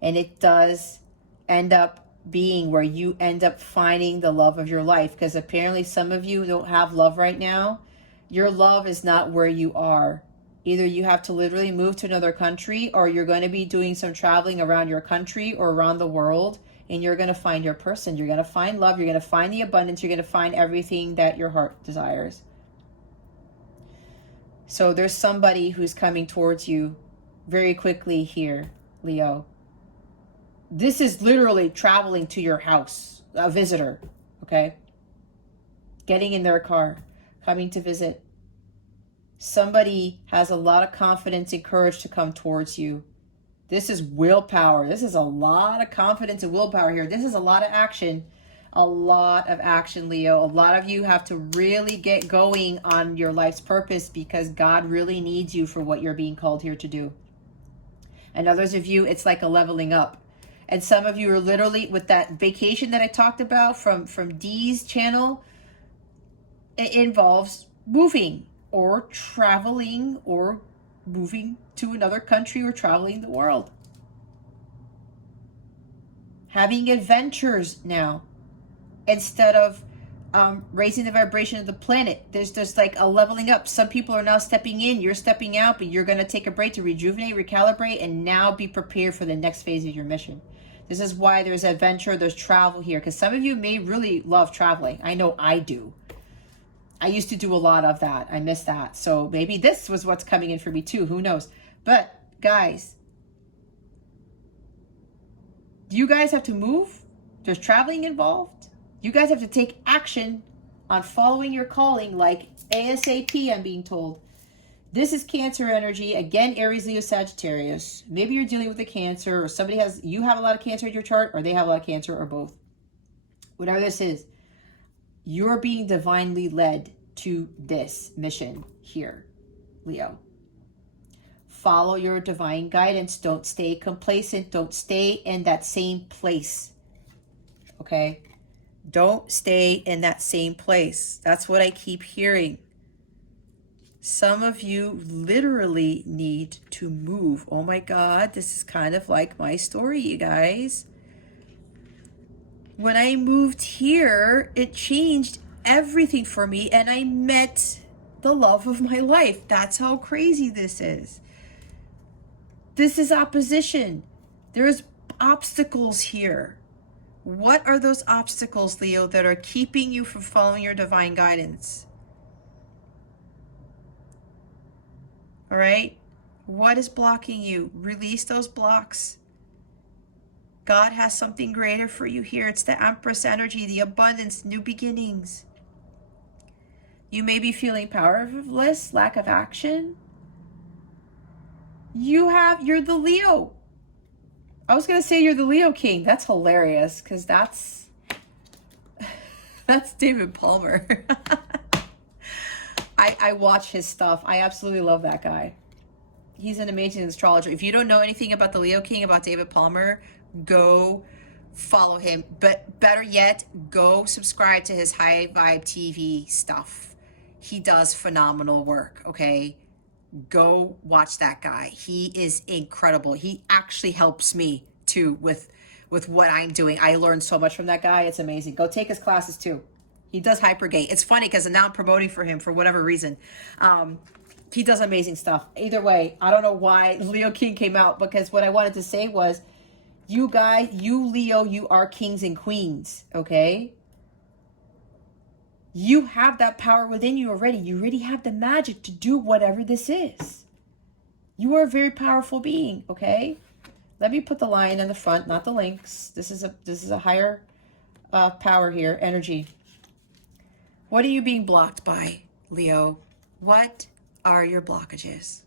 And it does end up being where you end up finding the love of your life, because apparently some of you don't have love right now. Your love is not where you are. Either you have to literally move to another country, or you're going to be doing some traveling around your country or around the world, and you're going to find your person. You're going to find love. You're going to find the abundance. You're going to find everything that your heart desires. So there's somebody who's coming towards you very quickly here, Leo. This is literally traveling to your house, a visitor, okay? Getting in their car, coming to visit. Somebody has a lot of confidence and courage to come towards you. This is willpower. This is a lot of confidence and willpower here. This is a lot of action. A lot of action, Leo. A lot of you have to really get going on your life's purpose, because God really needs you for what you're being called here to do. And others of you, it's like a leveling up. And some of you are literally, with that vacation that I talked about from Dee's channel, it involves moving or traveling or moving to another country or traveling the world. Having adventures now instead of raising the vibration of the planet. There's just like a leveling up. Some people are now stepping in, you're stepping out, but you're going to take a break to rejuvenate, recalibrate, and now be prepared for the next phase of your mission. This is why there's adventure, there's travel here, because some of you may really love traveling. I know I do. I used to do a lot of that. I miss that. So maybe this was what's coming in for me too. Who knows? But guys, do you guys have to move? There's traveling involved. You guys have to take action on following your calling, like ASAP, I'm being told. This is Cancer energy. Again, Aries, Leo, Sagittarius. Maybe you're dealing with a Cancer, or you have a lot of Cancer in your chart, or they have a lot of Cancer, or both. Whatever this is, you're being divinely led to this mission here, Leo. Follow your divine guidance. Don't stay complacent. Don't stay in that same place. Okay? Don't stay in that same place. That's what I keep hearing. Some of you literally need to move. Oh my God, this is kind of like my story, you guys. When I moved here, it changed everything for me, and I met the love of my life. That's how crazy this is. This is opposition. There's obstacles here. What are those obstacles, Leo, that are keeping you from following your divine guidance? All right? What is blocking you? Release those blocks. God has something greater for you here. It's the Empress energy, the abundance, new beginnings. You may be feeling powerless, lack of action. You're the Leo. I was going to say you're the Leo king. That's hilarious, because that's David Palmer. I watch his stuff. I absolutely love that guy. He's an amazing astrologer. If you don't know anything about the Leo king, about David Palmer, go follow him. But better yet, go subscribe to his High Vibe TV stuff. He does phenomenal work, okay? Go watch that guy. He is incredible. He actually helps me too with what I'm doing. I learned so much from that guy. It's amazing. Go take his classes too. He does hypergate. It's funny because now I'm promoting for him for whatever reason. He does amazing stuff. Either way, I don't know why Leo King came out, because what I wanted to say was, you guys, you Leo, you are kings and queens, okay? You have that power within you already. You already have the magic to do whatever this is. You are a very powerful being, okay? Let me put the line in the front, not the links. This is a higher power here, energy. What are you being blocked by, Leo? What are your blockages?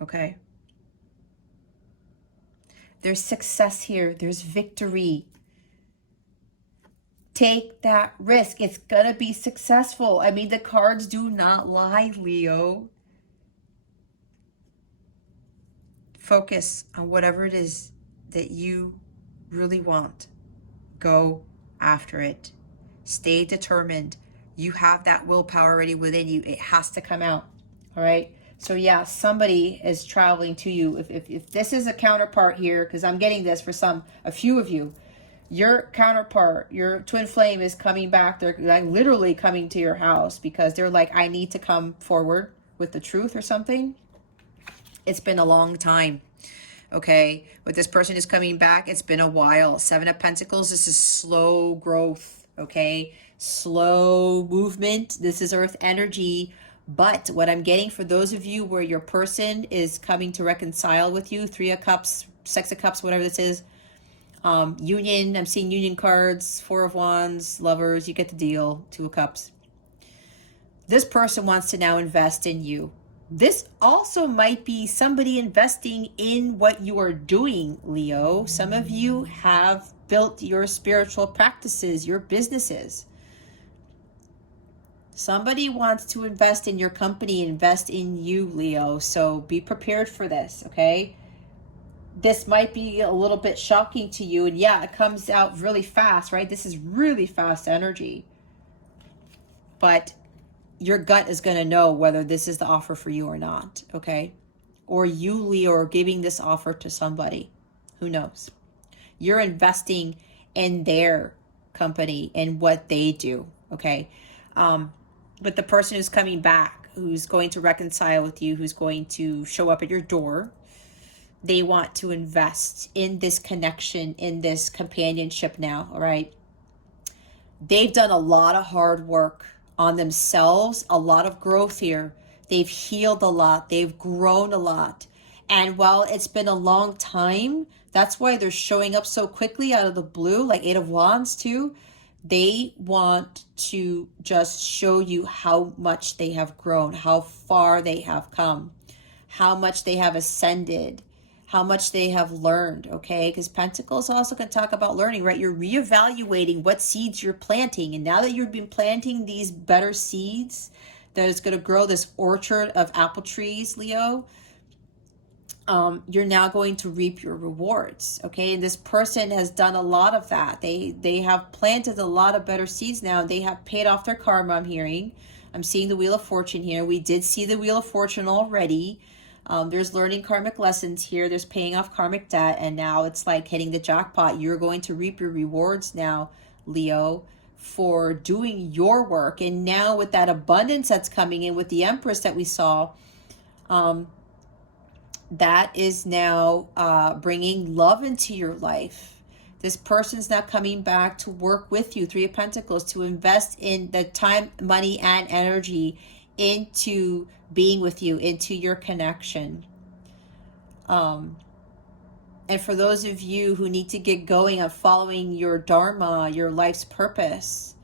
Okay? There's success here. There's victory. Take that risk. It's going to be successful. I mean, the cards do not lie, Leo. Focus on whatever it is that you really want. Go after it. Stay determined. You have that willpower already within you. It has to come out. All right? So yeah, somebody is traveling to you. If this is a counterpart here, because I'm getting this for a few of you, your counterpart, your twin flame is coming back. They're like literally coming to your house because they're like, I need to come forward with the truth or something. It's been a long time. Okay, with this person is coming back, it's been a while. Seven of Pentacles, this is slow growth, okay? Slow movement. This is earth energy. But what I'm getting for those of you where your person is coming to reconcile with you, Three of Cups, Six of Cups, whatever this is, union, I'm seeing union cards, Four of Wands, Lovers, you get the deal, Two of Cups. This person wants to now invest in you. This also might be somebody investing in what you are doing, Leo. Some of you have built your spiritual practices, your businesses. Somebody wants to invest in your company, invest in you, Leo. So be prepared for this, okay? This might be a little bit shocking to you. And yeah, it comes out really fast, right? This is really fast energy. But your gut is going to know whether this is the offer for you or not, okay? Or you, Leo, are giving this offer to somebody. Who knows? You're investing in their company and what they do, okay? But the person who's coming back, who's going to reconcile with you, who's going to show up at your door, they want to invest in this connection, in this companionship now, all right? They've done a lot of hard work on themselves, a lot of growth here. They've healed a lot. They've grown a lot. And while it's been a long time, that's why they're showing up so quickly out of the blue, like Eight of Wands too. They want to just show you how much they have grown, how far they have come, how much they have ascended, how much they have learned, okay? Because Pentacles also can talk about learning, right? You're reevaluating what seeds you're planting. And now that you've been planting these better seeds that is going to grow this orchard of apple trees, Leo, you're now going to reap your rewards, okay? And this person has done a lot of that. They have planted a lot of better seeds now. They have paid off their karma, I'm hearing. I'm seeing the Wheel of Fortune here. We did see the Wheel of Fortune already. There's learning karmic lessons here. There's paying off karmic debt. And now it's like hitting the jackpot. You're going to reap your rewards now, Leo, for doing your work. And now with that abundance that's coming in with the Empress that we saw, that is now bringing love into your life. This person's now coming back to work with you, Three of Pentacles, to invest in the time, money, and energy into being with you, into your connection. And for those of you who need to get going on following your dharma, your life's purpose,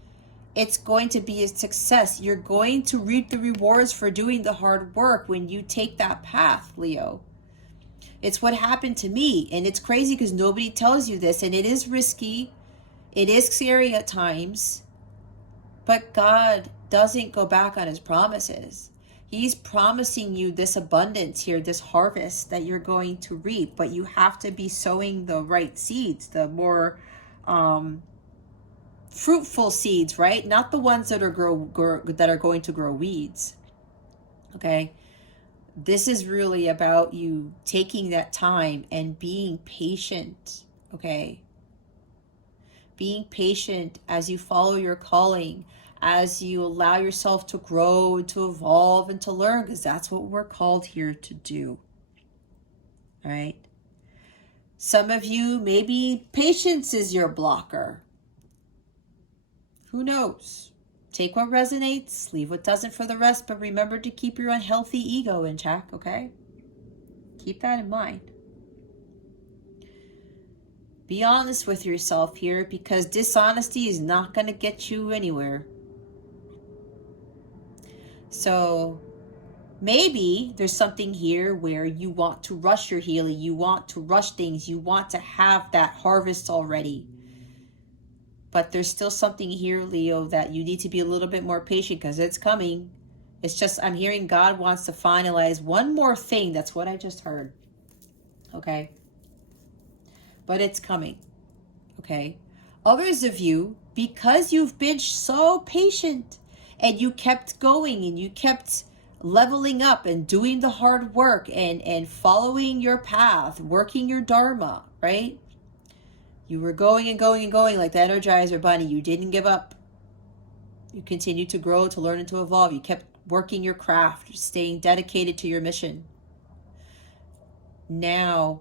it's going to be a success. You're going to reap the rewards for doing the hard work when you take that path, Leo. It's what happened to me, and it's crazy because nobody tells you this, and it is risky. It is scary at times, but God doesn't go back on his promises. He's promising you this abundance here, this harvest that you're going to reap, but you have to be sowing the right seeds, the more fruitful seeds, right? Not the ones that are going to grow weeds. Okay? This is really about you taking that time and being patient, okay? Being patient as you follow your calling, as you allow yourself to grow, to evolve, and to learn, because that's what we're called here to do, all right? Some of you, maybe patience is your blocker. Who knows? Take what resonates, leave what doesn't for the rest, but remember to keep your unhealthy ego in check, okay? Keep that in mind. Be honest with yourself here, because dishonesty is not going to get you anywhere. So maybe there's something here where you want to rush your healing, you want to rush things, you want to have that harvest already. But there's still something here, Leo, that you need to be a little bit more patient because it's coming. It's just, I'm hearing God wants to finalize one more thing. That's what I just heard. Okay? But it's coming. Okay? Others of you, because you've been so patient and you kept going and you kept leveling up and doing the hard work and following your path, working your dharma, right? You were going and going and going like the Energizer Bunny. You didn't give up. You continued to grow, to learn, and to evolve. You kept working your craft, staying dedicated to your mission. Now,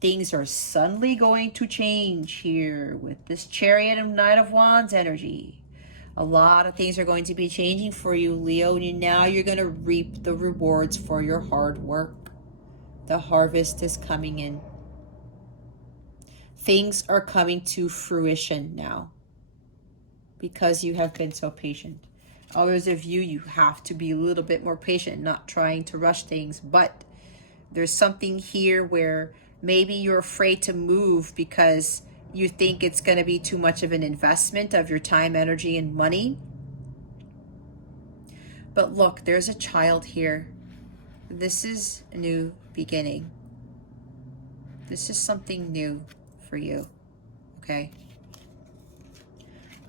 things are suddenly going to change here with this Chariot and Knight of Wands energy. A lot of things are going to be changing for you, Leo, and now you're going to reap the rewards for your hard work. The harvest is coming in. Things are coming to fruition now because you have been so patient. Others of you, you have to be a little bit more patient, not trying to rush things. But there's something here where maybe you're afraid to move because you think it's going to be too much of an investment of your time, energy, and money. But look, there's a child here. This is a new beginning. This is something new for you, okay?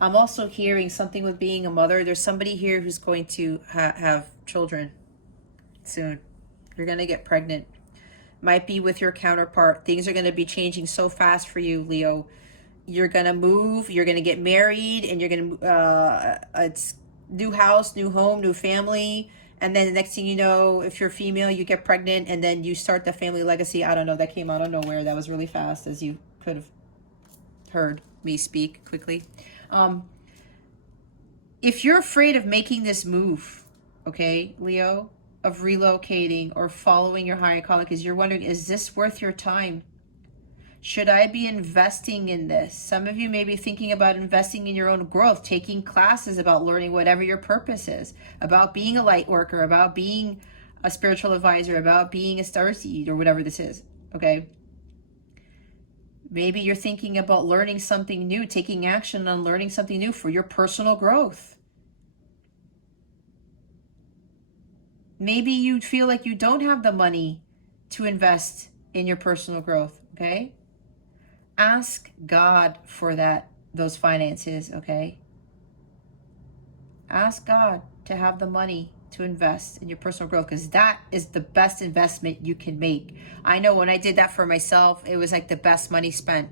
I'm also hearing something with being a mother. There's somebody here who's going to have children soon. You're going to get pregnant. Might be with your counterpart. Things are going to be changing so fast for you, Leo. You're going to move, you're going to get married, and you're going to, it's new house, new home, new family. And then the next thing you know, if you're female, you get pregnant, and then you start the family legacy. I don't know, that came out of nowhere. That was really fast, as you could have heard me speak quickly. If you're afraid of making this move, okay, Leo, of relocating or following your higher calling because you're wondering, is this worth your time? Should I be investing in this? Some of you may be thinking about investing in your own growth, taking classes about learning whatever your purpose is, about being a light worker, about being a spiritual advisor, about being a starseed, or whatever this is, okay? Maybe you're thinking about learning something new, taking action on learning something new for your personal growth. Maybe you feel like you don't have the money to invest in your personal growth, okay? Ask God for those finances, okay? Ask God to have the money to invest in your personal growth, because that is the best investment you can make. I know when I did that for myself, it was like the best money spent.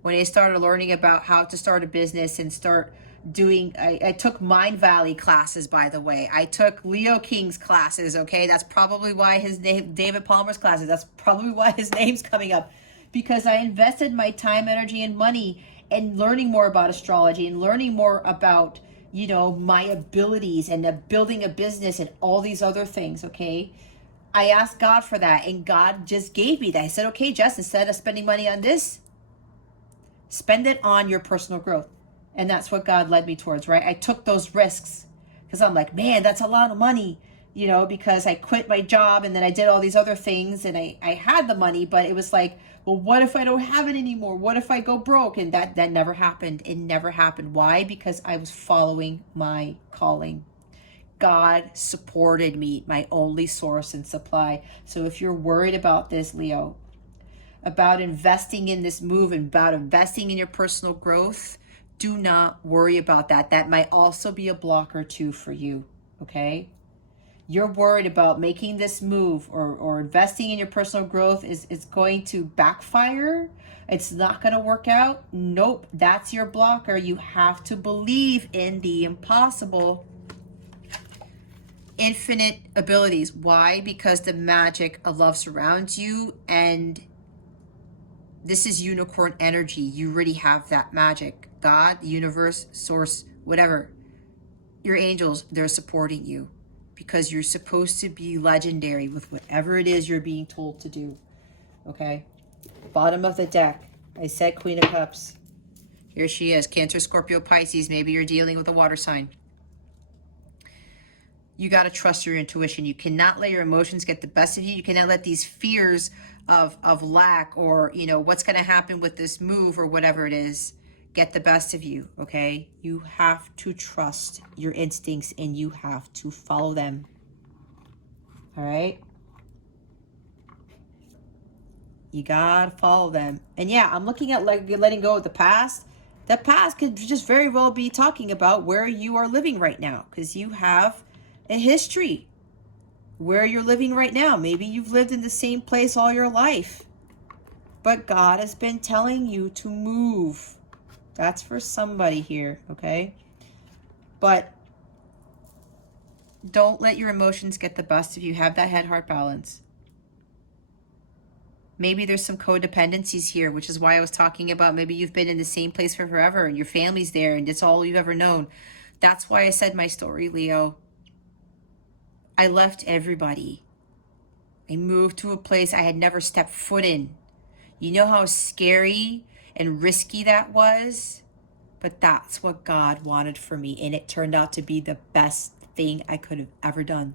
When I started learning about how to start a business and start doing, I took Mind Valley classes, by the way. I took Leo King's classes, okay? That's probably why his name, David Palmer's classes, that's probably why his name's coming up. Because I invested my time, energy, and money in learning more about astrology and learning more about, you know, my abilities and building a business and all these other things, okay? I asked God for that, and God just gave me that. I said, okay, Jess, instead of spending money on this, spend it on your personal growth. And that's what God led me towards, right? I took those risks because I'm like, man, that's a lot of money, you know, because I quit my job and then I did all these other things and I had the money, but it was like, well, what if I don't have it anymore? What if I go broke? And that never happened. It never happened. Why? Because I was following my calling. God supported me, my only source and supply. So if you're worried about this, Leo, about investing in this move and about investing in your personal growth, do not worry about that. That might also be a blocker too for you, okay? You're worried about making this move or investing in your personal growth is going to backfire. It's not going to work out. Nope, that's your blocker. You have to believe in the impossible. Infinite abilities. Why? Because the magic of love surrounds you, and this is unicorn energy. You already have that magic. God, the universe, source, whatever. Your angels, they're supporting you because you're supposed to be legendary with whatever it is you're being told to do. Okay? Bottom of the deck. I said Queen of Cups. Here she is. Cancer, Scorpio, Pisces. Maybe you're dealing with a water sign. You got to trust your intuition. You cannot let your emotions get the best of you. You cannot let these fears of lack or, you know, what's going to happen with this move or whatever it is get the best of you, okay? You have to trust your instincts and you have to follow them. All right? You got to follow them. And yeah, I'm looking at like letting go of the past. The past could just very well be talking about where you are living right now, because you have a history where you're living right now. Maybe you've lived in the same place all your life, but God has been telling you to move. That's for somebody here, okay? But don't let your emotions get the best of you. Have that head-heart balance. Maybe there's some codependencies here, which is why I was talking about maybe you've been in the same place for forever and your family's there and it's all you've ever known. That's why I said my story, Leo. I left everybody. I moved to a place I had never stepped foot in. You know how scary and risky that was? But that's what God wanted for me. And it turned out to be the best thing I could have ever done.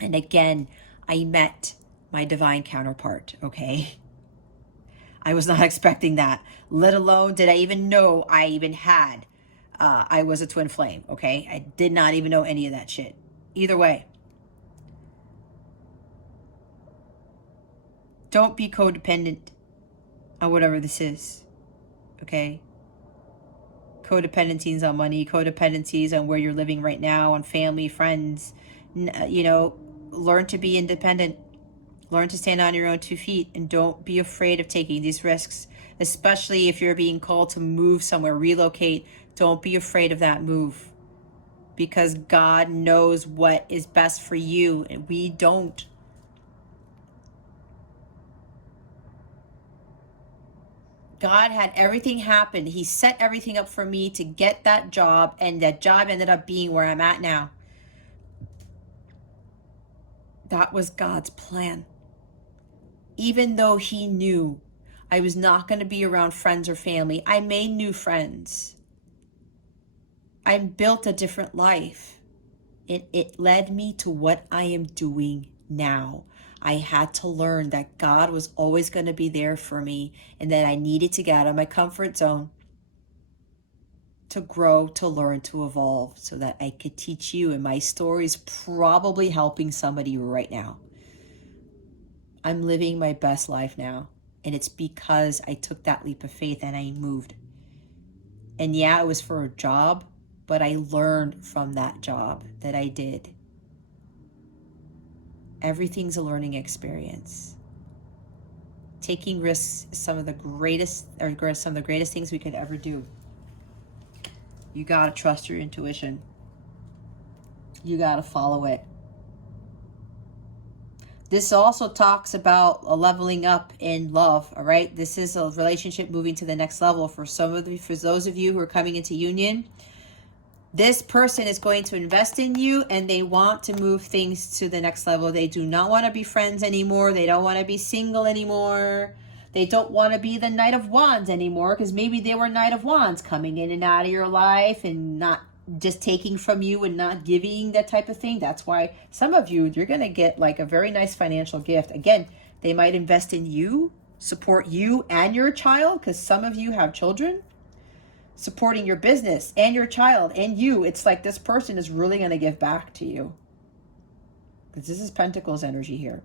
And again, I met my divine counterpart, okay? I was not expecting that. Let alone did I even know I even had, I was a twin flame, okay? I did not even know any of that shit. Either way. Don't be codependent on whatever this is, okay? Codependencies on money, codependencies on where you're living right now, on family, friends. You know, learn to be independent. Learn to stand on your own 2 feet, and don't be afraid of taking these risks, especially if you're being called to move somewhere, relocate. Don't be afraid of that move, because God knows what is best for you, and we don't. God had everything happen. He set everything up for me to get that job, and that job ended up being where I'm at now. That was God's plan. Even though he knew I was not going to be around friends or family, I made new friends. I built a different life. It led me to what I am doing now. I had to learn that God was always going to be there for me and that I needed to get out of my comfort zone to grow, to learn, to evolve so that I could teach you. And my story is probably helping somebody right now. I'm living my best life now. And it's because I took that leap of faith and I moved. And yeah, it was for a job, but I learned from that job that I did. Everything's a learning experience. Taking risks is some of the greatest things we could ever do. You gotta trust your intuition. You gotta follow it. This also talks about a leveling up in love, all right? This is a relationship moving to the next level. For those of you who are coming into union, this person is going to invest in you and they want to move things to the next level. They do not want to be friends anymore. They don't want to be single anymore. They don't want to be the Knight of Wands anymore because maybe they were Knight of Wands coming in and out of your life and not just taking from you and not giving, that type of thing. That's why some of you, you're going to get like a very nice financial gift. Again, they might invest in you, support you and your child, because some of you have children, supporting your business and your child and you. It's like this person is really going to give back to you, because this is Pentacles energy here.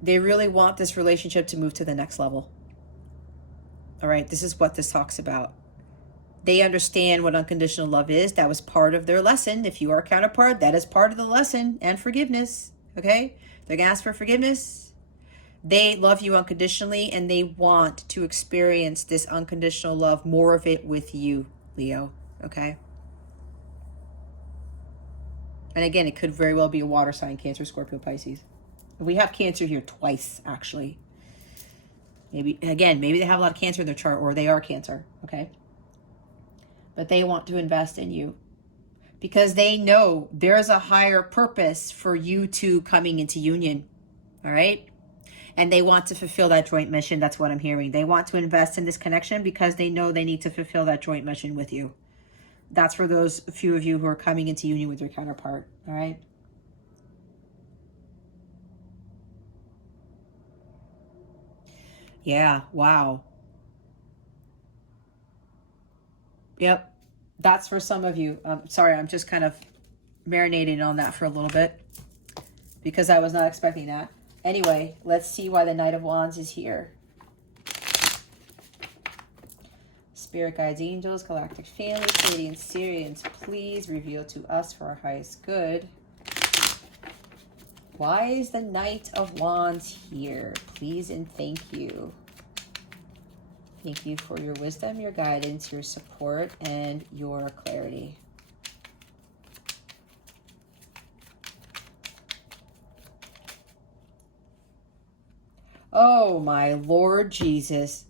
They really want this relationship to move to the next level. All right, this is what this talks about. They understand what unconditional love is. That was part of their lesson. If you are a counterpart, that is part of the lesson. And forgiveness, okay? They're going to ask for forgiveness. They love you unconditionally, and they want to experience this unconditional love, more of it with you, Leo, okay? And again, it could very well be a water sign, Cancer, Scorpio, Pisces. We have Cancer here twice, actually. Maybe they have a lot of Cancer in their chart, or they are Cancer, okay? But they want to invest in you because they know there's a higher purpose for you two coming into union, all right? And they want to fulfill that joint mission. That's what I'm hearing. They want to invest in this connection because they know they need to fulfill that joint mission with you. That's for those few of you who are coming into union with your counterpart, all right? Yeah, wow. Yep. That's for some of you. Sorry, I'm just kind of marinating on that for a little bit because I was not expecting that. Anyway, let's see why the Knight of Wands is here. Spirit guides, angels, galactic family, Pleiadians, Sirians, please reveal to us for our highest good. Why is the Knight of Wands here? Please and thank you. Thank you for your wisdom, your guidance, your support, and your clarity. Oh, my Lord Jesus.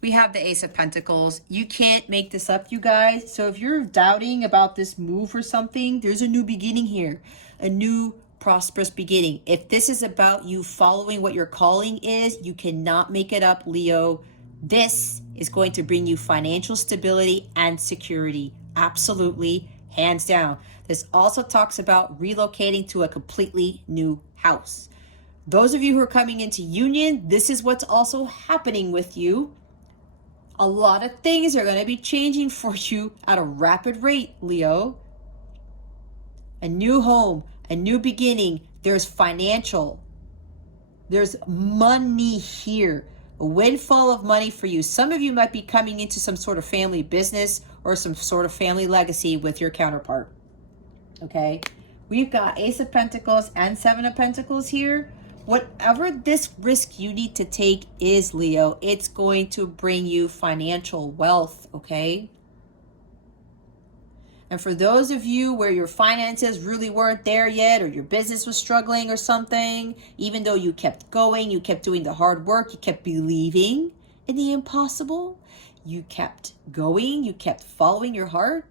We have the Ace of Pentacles. You can't make this up, you guys. So if you're doubting about this move or something, there's a new beginning here. A new prosperous beginning. If this is about you following what your calling is, you cannot make it up, Leo. This is going to bring you financial stability and security. Absolutely, hands down. This also talks about relocating to a completely new house. Those of you who are coming into union, this is what's also happening with you. A lot of things are going to be changing for you at a rapid rate, Leo. A new home, a new beginning. There's financial. There's money here. A windfall of money for you. Some of you might be coming into some sort of family business or some sort of family legacy with your counterpart. Okay? We've got Ace of Pentacles and Seven of Pentacles here. Whatever this risk you need to take is, Leo, it's going to bring you financial wealth, okay? And for those of you where your finances really weren't there yet, or your business was struggling or something, even though you kept going, you kept doing the hard work, you kept believing in the impossible, you kept going, you kept following your heart,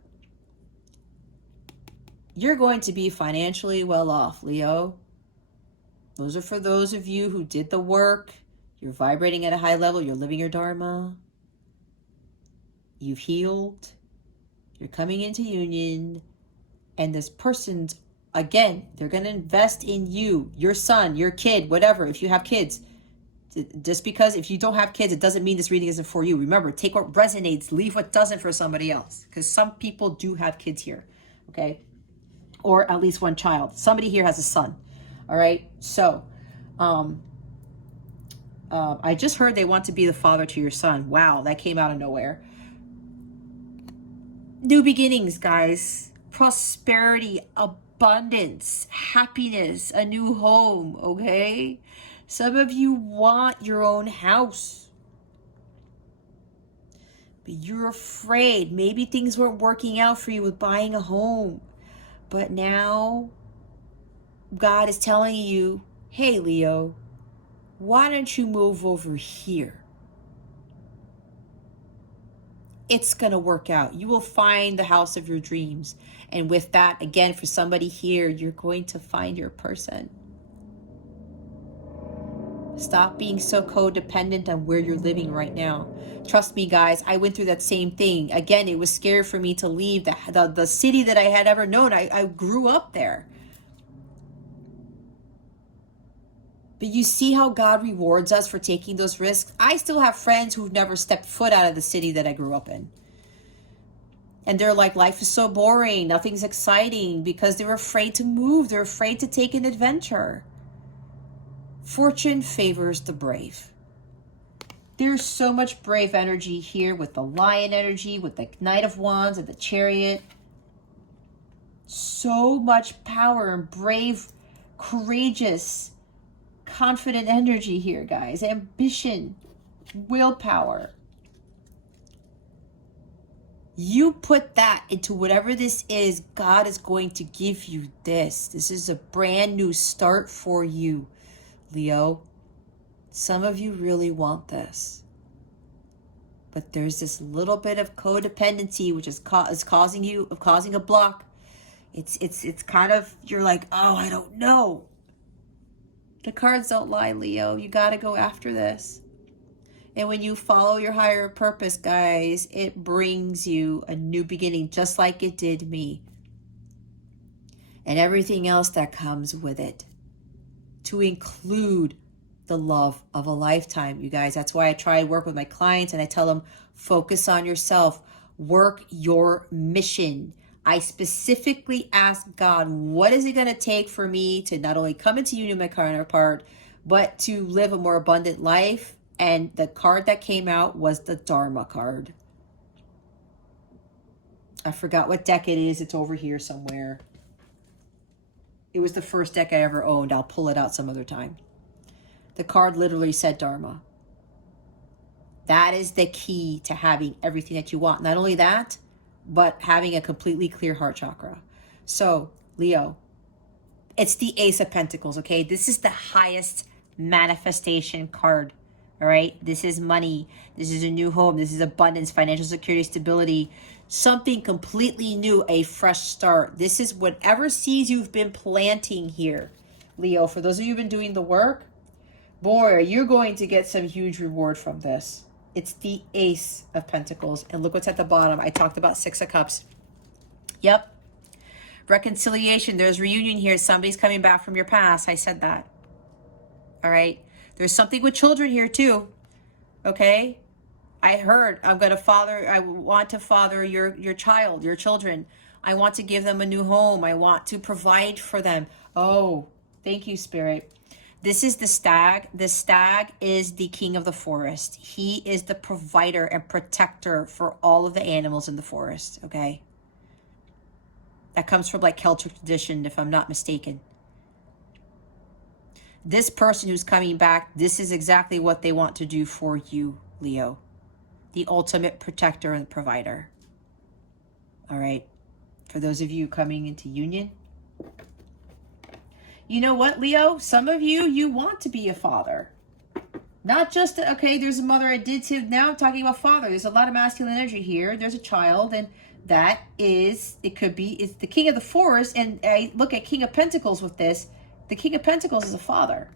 you're going to be financially well off, Leo. Those are for those of you who did the work. You're vibrating at a high level. You're living your dharma. You've healed. You're coming into union. And this person's, again, they're going to invest in you, your son, your kid, whatever, if you have kids. Just because if you don't have kids, it doesn't mean this reading isn't for you. Remember, take what resonates, leave what doesn't for somebody else. Because some people do have kids here, okay? Or at least one child. Somebody here has a son, all right? So, I just heard they want to be the father to your son. Wow, that came out of nowhere. New beginnings, guys. Prosperity, abundance, happiness, a new home, okay? Some of you want your own house. But you're afraid. Maybe things weren't working out for you with buying a home. But now God is telling you, hey, Leo, why don't you move over here? It's going to work out. You will find the house of your dreams. And with that, again, for somebody here, you're going to find your person. Stop being so codependent on where you're living right now. Trust me, guys, I went through that same thing. Again, it was scary for me to leave the city that I had ever known. I grew up there. But you see how God rewards us for taking those risks? I still have friends who've never stepped foot out of the city that I grew up in. And they're like, life is so boring. Nothing's exciting, because they're afraid to move. They're afraid to take an adventure. Fortune favors the brave. There's so much brave energy here with the Lion energy, with the Knight of Wands and the Chariot. So much power and brave, courageous, confident energy here, guys. Ambition, willpower. You put that into whatever this is, God is going to give you this. This is a brand new start for you, Leo. Some of you really want this. But there's this little bit of codependency which is causing a block. It's kind of, you're like, oh, I don't know. The cards don't lie, Leo. You got to go after this. And when you follow your higher purpose, guys, it brings you a new beginning, just like it did me. And everything else that comes with it. To include the love of a lifetime, you guys. That's why I try to work with my clients and I tell them, focus on yourself. Work your mission. I specifically ask God, what is it going to take for me to not only come into union with my counterpart, but to live a more abundant life? And the card that came out was the Dharma card. I forgot what deck it is. It's over here somewhere. It was the first deck I ever owned. I'll pull it out some other time. The card literally said Dharma. That is the key to having everything that you want. Not only that, but having a completely clear heart chakra. So, Leo, it's the Ace of Pentacles, okay? This is the highest manifestation card. All right, this is money. This is a new home. This is abundance, financial security, stability, something completely new, a fresh start. This is whatever seeds you've been planting here, Leo. For those of you who've been doing the work, boy, you're going to get some huge reward from this. It's the Ace of Pentacles. And look what's at the bottom. I talked about Six of Cups. Yep. Reconciliation. There's reunion here. Somebody's coming back from your past. I said that. All right. There's something with children here too, okay? I heard I want to father your child, your children. I want to give them a new home. I want to provide for them. Oh, thank you, Spirit. This is the stag. The stag is the king of the forest. He is the provider and protector for all of the animals in the forest, okay? That comes from like Celtic tradition, if I'm not mistaken. This person who's coming back, this is exactly what they want to do for you, Leo. The ultimate protector and provider. All right. For those of you coming into union. You know what, Leo? Some of you, you want to be a father. Not just, okay, there's a mother I did too. Now I'm talking about father. There's a lot of masculine energy here. There's a child. And that is, it could be, it's the King of the Forest. And I look at King of Pentacles with this. The King of Pentacles is a father.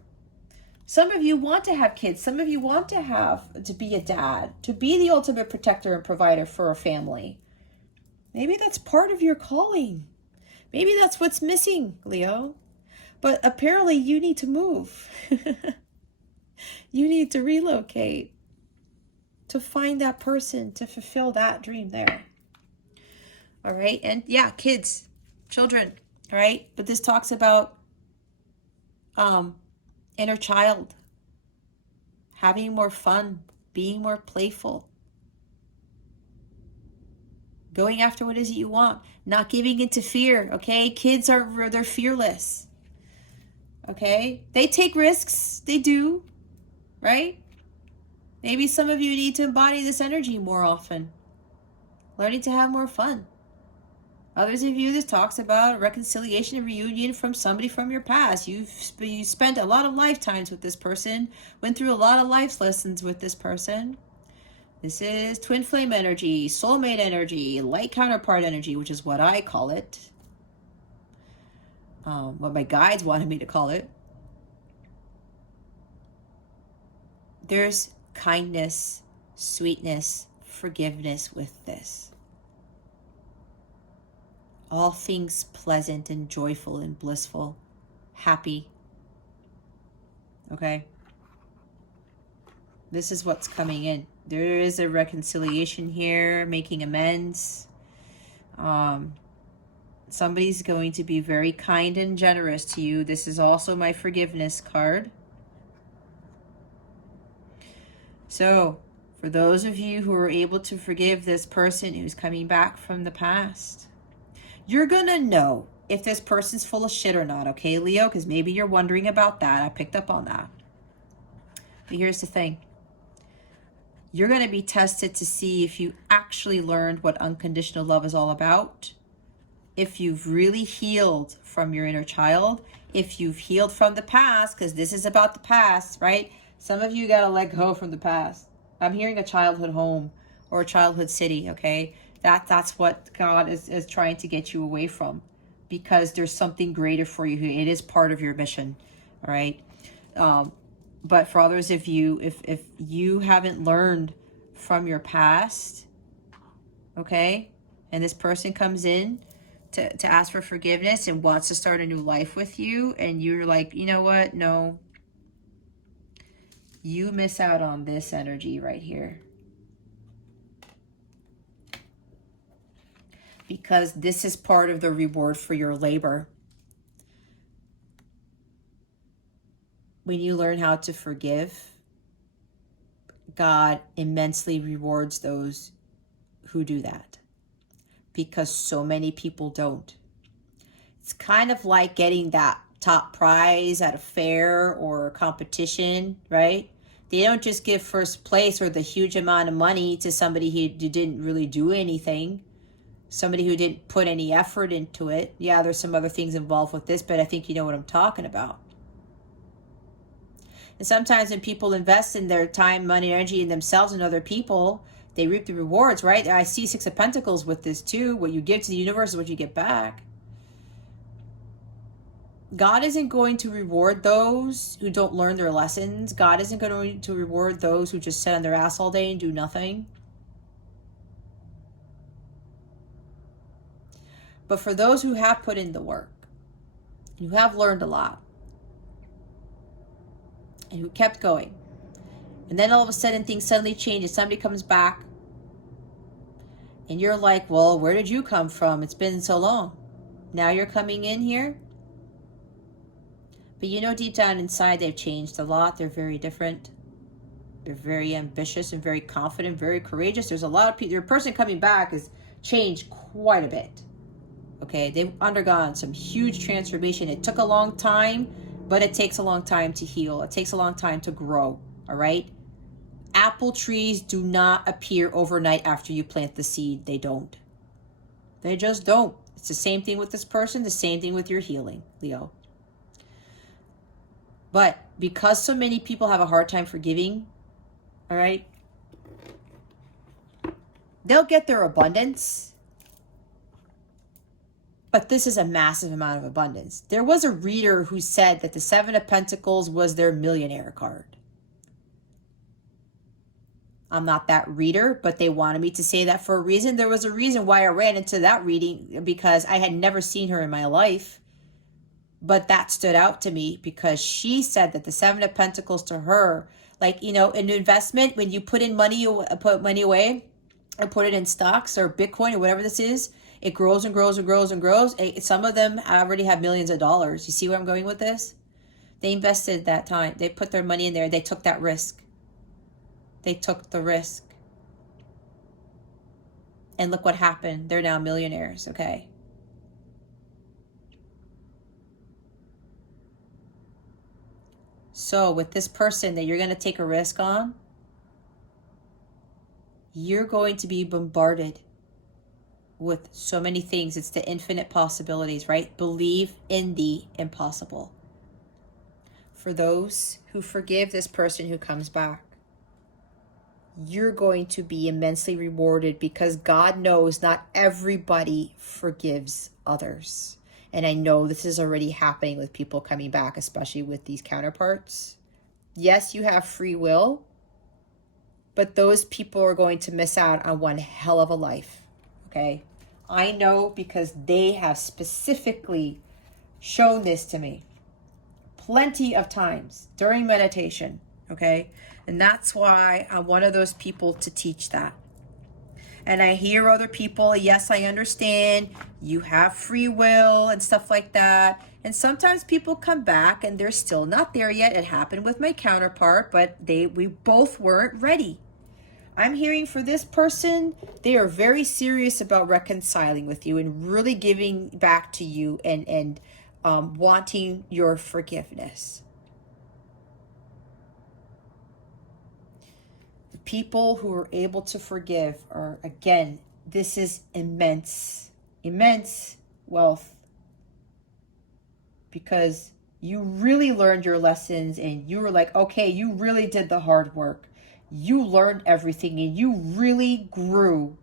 Some of you want to have kids. Some of you want to be a dad, to be the ultimate protector and provider for a family. Maybe that's part of your calling. Maybe that's what's missing, Leo. But apparently you need to move. You need to relocate to find that person, to fulfill that dream there. All right. And yeah, kids, children, all right. But this talks about inner child, having more fun, being more playful, going after what it is that you want, not giving into fear. Okay. Kids they're fearless. Okay. They take risks. They do. Right. Maybe some of you need to embody this energy more often, learning to have more fun. Others of you, this talks about reconciliation and reunion from somebody from your past. You spent a lot of lifetimes with this person, went through a lot of life lessons with this person. This is twin flame energy, soulmate energy, light counterpart energy, which is what I call it. What my guides wanted me to call it. There's kindness, sweetness, forgiveness with this. All things pleasant and joyful and blissful, happy. Okay? This is what's coming in. There is a reconciliation here, making amends. Somebody's going to be very kind and generous to you. This is also my forgiveness card. So, for those of you who are able to forgive this person who's coming back from the past, you're going to know if this person's full of shit or not, okay, Leo? Because maybe you're wondering about that. I picked up on that. But here's the thing. You're going to be tested to see if you actually learned what unconditional love is all about, if you've really healed from your inner child, if you've healed from the past, because this is about the past, right? Some of you got to let go from the past. I'm hearing a childhood home or a childhood city, okay? That's what God is trying to get you away from, because there's something greater for you. It is part of your mission, all right? But for others of you, if you haven't learned from your past, okay, and this person comes in to ask for forgiveness and wants to start a new life with you, and you're like, you know what? No. You miss out on this energy right here. Because this is part of the reward for your labor. When you learn how to forgive, God immensely rewards those who do that. Because so many people don't. It's kind of like getting that top prize at a fair or a competition, right? They don't just give first place or the huge amount of money to somebody who didn't really do anything. Somebody who didn't put any effort into it. Yeah, there's some other things involved with this, but I think you know what I'm talking about. And sometimes when people invest in their time, money, energy in themselves and other people, they reap the rewards, right? I see Six of Pentacles with this too. What you give to the universe is what you get back. God isn't going to reward those who don't learn their lessons. God isn't going to reward those who just sit on their ass all day and do nothing. But for those who have put in the work, who have learned a lot, and who kept going, and then all of a sudden things suddenly change and somebody comes back, and you're like, well, where did you come from? It's been so long. Now you're coming in here. But you know, deep down inside, they've changed a lot. They're very different. They're very ambitious and very confident, very courageous. There's a lot of people. Your person coming back has changed quite a bit. Okay, they've undergone some huge transformation. It took a long time, but it takes a long time to heal. It takes a long time to grow, all right? Apple trees do not appear overnight after you plant the seed. They don't. They just don't. It's the same thing with this person, the same thing with your healing, Leo. But because so many people have a hard time forgiving, all right, they'll get their abundance, But this is a massive amount of abundance. There was a reader who said that the Seven of Pentacles was their millionaire card. I'm not that reader, but they wanted me to say that for a reason. There was a reason why I ran into that reading, because I had never seen her in my life. But that stood out to me because she said that the Seven of Pentacles to her, like, you know, an investment, when you put in money, you put money away or put it in stocks or Bitcoin or whatever this is, it grows and grows and grows and grows. Some of them already have millions of dollars. You see where I'm going with this? They invested that time. They put their money in there. They took that risk. They took the risk. And look what happened. They're now millionaires, okay? So with this person that you're going to take a risk on, you're going to be bombarded with so many things. It's the infinite possibilities, right? Believe in the impossible. For those who forgive this person who comes back, you're going to be immensely rewarded, because God knows not everybody forgives others. And I know this is already happening with people coming back, especially with these counterparts. Yes, you have free will, but those people are going to miss out on one hell of a life, okay? I know, because they have specifically shown this to me plenty of times during meditation, okay? And that's why I'm one of those people to teach that. And I hear other people, yes, I understand, you have free will and stuff like that. And sometimes people come back and they're still not there yet. It happened with my counterpart, but we both weren't ready. I'm hearing for this person, they are very serious about reconciling with you and really giving back to you and wanting your forgiveness. The people who are able to forgive are, again, this is immense wealth, because you really learned your lessons and you were like, okay, you really did the hard work. You learned everything and you really grew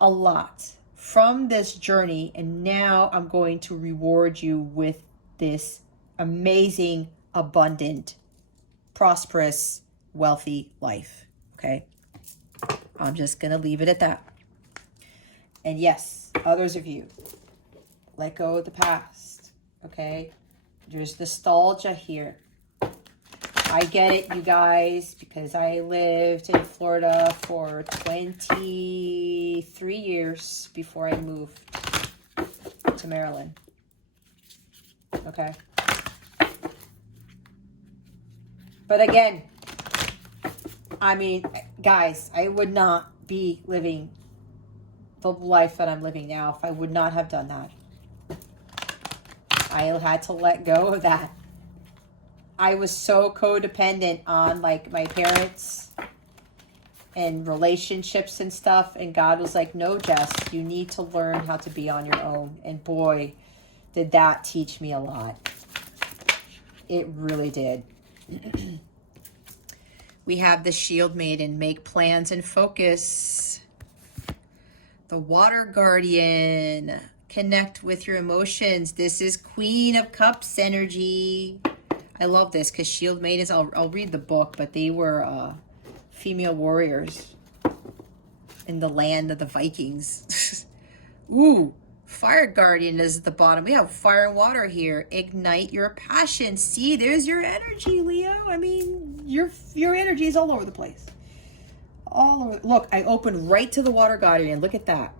a lot from this journey. And now I'm going to reward you with this amazing, abundant, prosperous, wealthy life. Okay? I'm just going to leave it at that. And yes, others of you, let go of the past. Okay? There's nostalgia here. I get it, you guys, because I lived in Florida for 23 years before I moved to Maryland. Okay? But again, I mean, guys, I would not be living the life that I'm living now if I would not have done that. I had to let go of that. I was so codependent on like my parents and relationships and stuff. And God was like, no, Jess, you need to learn how to be on your own. And boy, did that teach me a lot. It really did. We have the Shield Maiden, make plans and focus. The Water Guardian, connect with your emotions. This is Queen of Cups energy. I love this because Shield Maidens, I'll read the book, but they were female warriors in the land of the Vikings. Ooh, Fire Guardian is at the bottom. We have fire and water here. Ignite your passion. See, there's your energy, Leo. I mean, your energy is all over the place. All over. Look, I opened right to the Water Guardian. Look at that.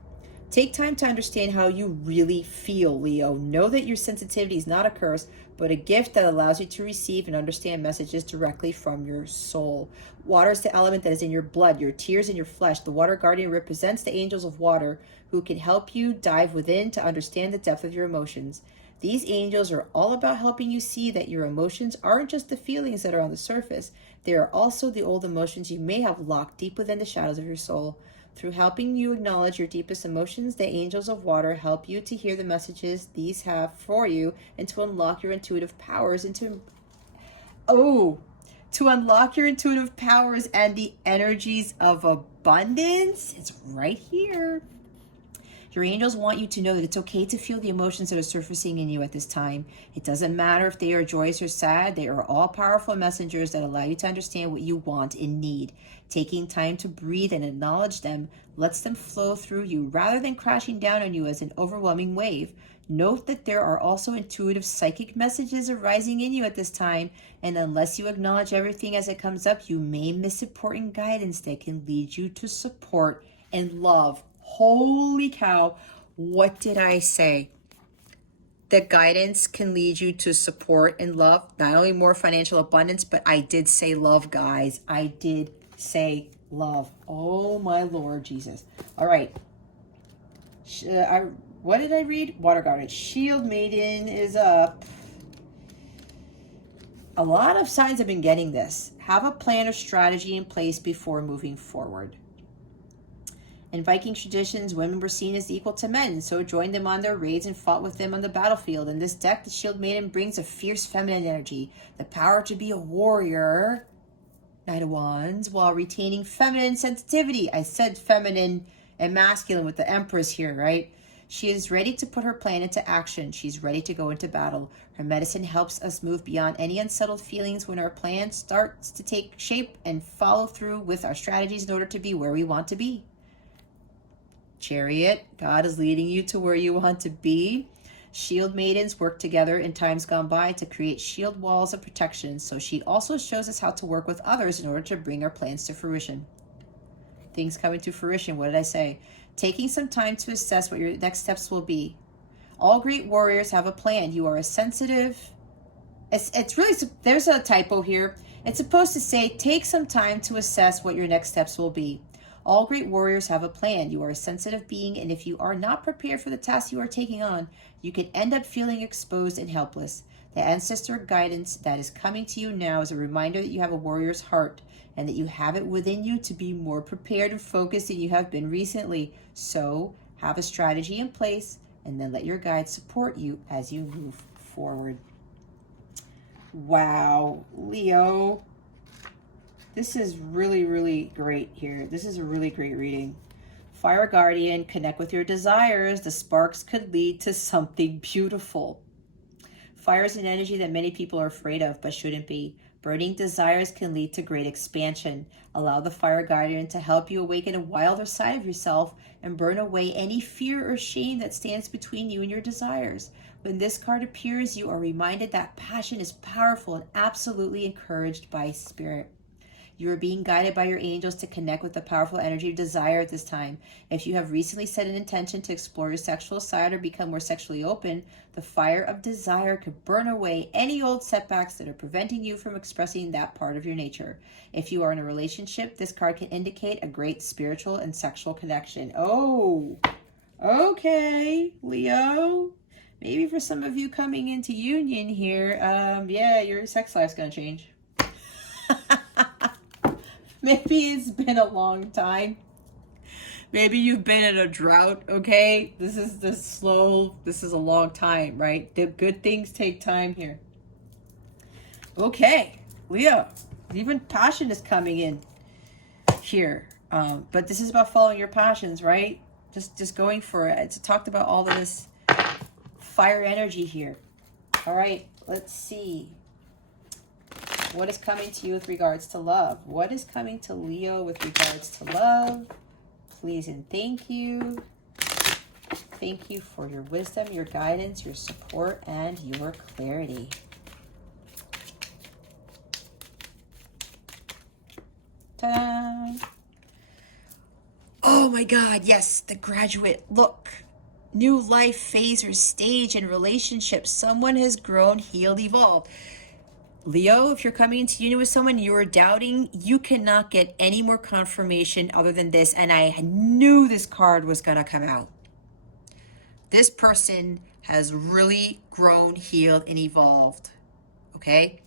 Take time to understand how you really feel, Leo. Know that your sensitivity is not a curse, but a gift that allows you to receive and understand messages directly from your soul. Water is the element that is in your blood, your tears, and your flesh. The Water Guardian represents the angels of water who can help you dive within to understand the depth of your emotions. These angels are all about helping you see that your emotions aren't just the feelings that are on the surface. They are also the old emotions you may have locked deep within the shadows of your soul. Through helping you acknowledge your deepest emotions, the angels of water help you to hear the messages these have for you and to unlock your intuitive powers and to unlock your intuitive powers and the energies of abundance. It's right here. Your angels want you to know that it's okay to feel the emotions that are surfacing in you at this time. It doesn't matter if they are joyous or sad. They are all powerful messengers that allow you to understand what you want and need. Taking time to breathe and acknowledge them lets them flow through you rather than crashing down on you as an overwhelming wave. Note that there are also intuitive psychic messages arising in you at this time, and unless you acknowledge everything as it comes up, you may miss important guidance that can lead you to support and love. Holy cow, what did I say? That guidance can lead you to support and love, not only more financial abundance, but I did say love, guys. I did say love. Oh my Lord Jesus. All right. What did I read? Water Guardian. Shield Maiden is up. A lot of signs have been getting this. Have a plan or strategy in place before moving forward. In Viking traditions, women were seen as equal to men, so joined them on their raids and fought with them on the battlefield. In this deck, the Shield Maiden brings a fierce feminine energy, the power to be a warrior, Knight of Wands, while retaining feminine sensitivity. I said feminine and masculine with the Empress here, right? She is ready to put her plan into action. She's ready to go into battle. Her medicine helps us move beyond any unsettled feelings when our plan starts to take shape and follow through with our strategies in order to be where we want to be. Chariot, God is leading you to where you want to be. Shield maidens work together in times gone by to create shield walls of protection, so she also shows us how to work with others in order to bring our plans to fruition. Things coming to fruition, what did I say? Taking some time to assess what your next steps will be. All great warriors have a plan. You are a sensitive... It's really... There's a typo here. It's supposed to say, take some time to assess what your next steps will be. All great warriors have a plan. You are a sensitive being, and if you are not prepared for the task you are taking on, you can end up feeling exposed and helpless. The ancestor guidance that is coming to you now is a reminder that you have a warrior's heart and that you have it within you to be more prepared and focused than you have been recently. So have a strategy in place and then let your guides support you as you move forward. Wow, Leo. This is really, really great here. This is a really great reading. Fire Guardian, connect with your desires. The sparks could lead to something beautiful. Fire is an energy that many people are afraid of, but shouldn't be. Burning desires can lead to great expansion. Allow the Fire Guardian to help you awaken a wilder side of yourself and burn away any fear or shame that stands between you and your desires. When this card appears, you are reminded that passion is powerful and absolutely encouraged by spirit. You are being guided by your angels to connect with the powerful energy of desire at this time. If you have recently set an intention to explore your sexual side or become more sexually open, the fire of desire could burn away any old setbacks that are preventing you from expressing that part of your nature. If you are in a relationship, this card can indicate a great spiritual and sexual connection. Oh, okay, Leo. Maybe for some of you coming into union here, yeah, your sex life's going to change. Maybe it's been a long time. Maybe you've been in a drought, okay? This is a long time, right? The good things take time here. Okay, Leo, even passion is coming in here. But this is about following your passions, right? Just going for it. It's talked about all of this fire energy here. All right, let's see. What is coming to you with regards to love? What is coming to Leo with regards to love? Please and thank you. Thank you for your wisdom, your guidance, your support, and your clarity. Ta-da! Oh my God, yes, the Graduate. Look. New life phase or stage in relationships. Someone has grown, healed, evolved. Leo, if you're coming into union with someone you are doubting, you cannot get any more confirmation other than this. And I knew this card was going to come out. This person has really grown, healed, and evolved. Okay?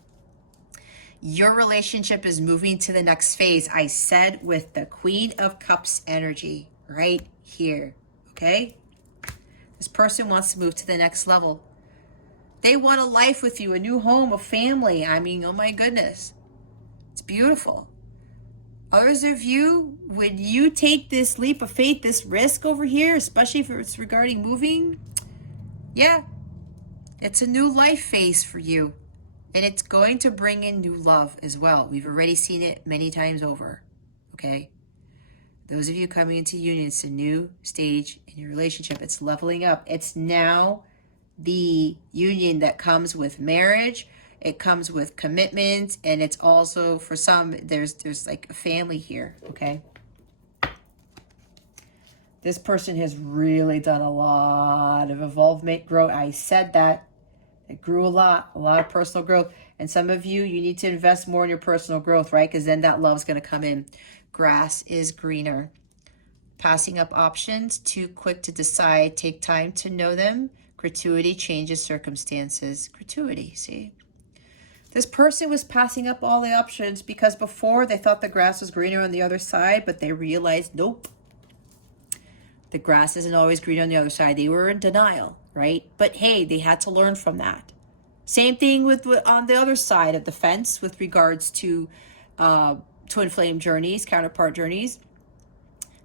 Your relationship is moving to the next phase. I said with the Queen of Cups energy right here. Okay? This person wants to move to the next level. They want a life with you, a new home, a family. I mean, oh my goodness. It's beautiful. Others of you, when you take this leap of faith, this risk over here, especially if it's regarding moving, yeah, it's a new life phase for you. And it's going to bring in new love as well. We've already seen it many times over, okay? Those of you coming into union, it's a new stage in your relationship. It's leveling up. It's now the union that comes with marriage. It comes with commitment, and it's also, for some, there's like a family here, okay? This person has really done a lot of involvement, growth. I said that. It grew a lot of personal growth. And some of you, you need to invest more in your personal growth, right? Because then that love's going to come in. Grass is greener. Passing up options, too quick to decide, take time to know them. Gratuity changes circumstances. Gratuity, see? This person was passing up all the options because before they thought the grass was greener on the other side, but they realized, nope. The grass isn't always green on the other side. They were in denial, right? But hey, they had to learn from that. Same thing with on the other side of the fence with regards to twin flame journeys, counterpart journeys.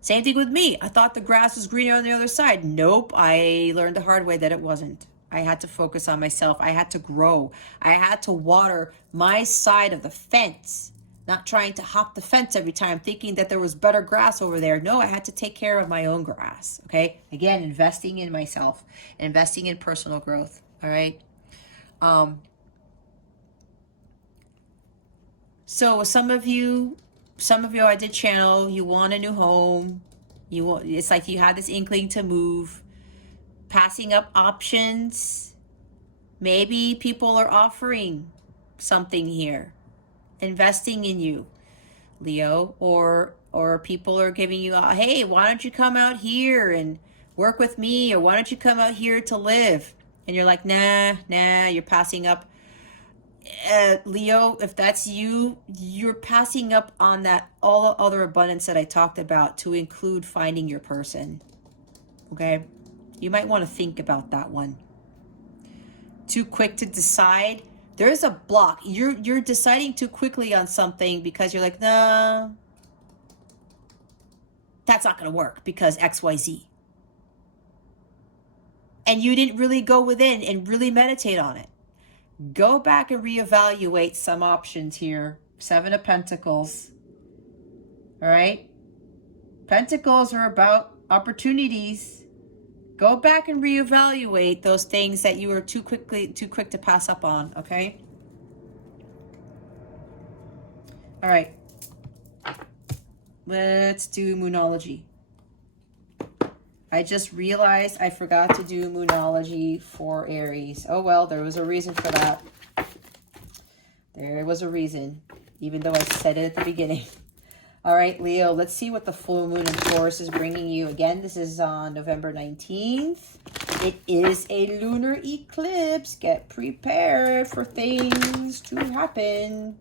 Same thing with me. I thought the grass was greener on the other side. Nope, I learned the hard way that it wasn't. I had to focus on myself. I had to grow. I had to water my side of the fence. Not trying to hop the fence every time thinking that there was better grass over there. No, I had to take care of my own grass, okay? Again, investing in myself, investing in personal growth, all right? So some of you I did channel, you want a new home. It's like you had this inkling to move, passing up options. Maybe people are offering something here, investing in you, Leo, or people are giving you, hey, why don't you come out here and work with me, or why don't you come out here to live? And you're like, nah, you're passing up. Leo, if that's you, you're passing up on that all the other abundance that I talked about to include finding your person. Okay? You might want to think about that one. Too quick to decide. There's a block. You're deciding too quickly on something because you're like, nah, that's not going to work because XYZ. And you didn't really go within and really meditate on it. Go back and reevaluate some options here. 7 of Pentacles. All right? Pentacles are about opportunities. Go back and reevaluate those things that you were too quick to pass up on, okay? All right. Let's do Moonology. I just realized I forgot to do Moonology for Aries. Oh, well, there was a reason for that. There was a reason, even though I said it at the beginning. All right, Leo, let's see what the full moon in Taurus is bringing you. Again, this is on November 19th. It is a lunar eclipse. Get prepared for things to happen.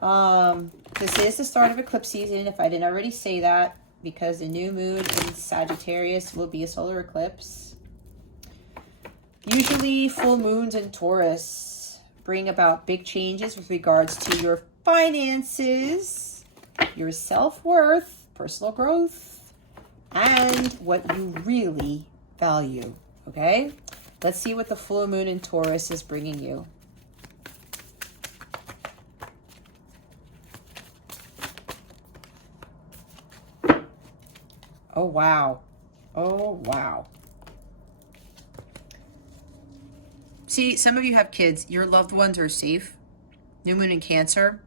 This is the start of eclipse season, if I didn't already say that, because the new moon in Sagittarius will be a solar eclipse. Usually full moons in Taurus bring about big changes with regards to your finances, your self-worth, personal growth, and what you really value, okay? Let's see what the full moon in Taurus is bringing you. Oh, wow. Oh, wow. See, some of you have kids. Your loved ones are safe. New moon in Cancer.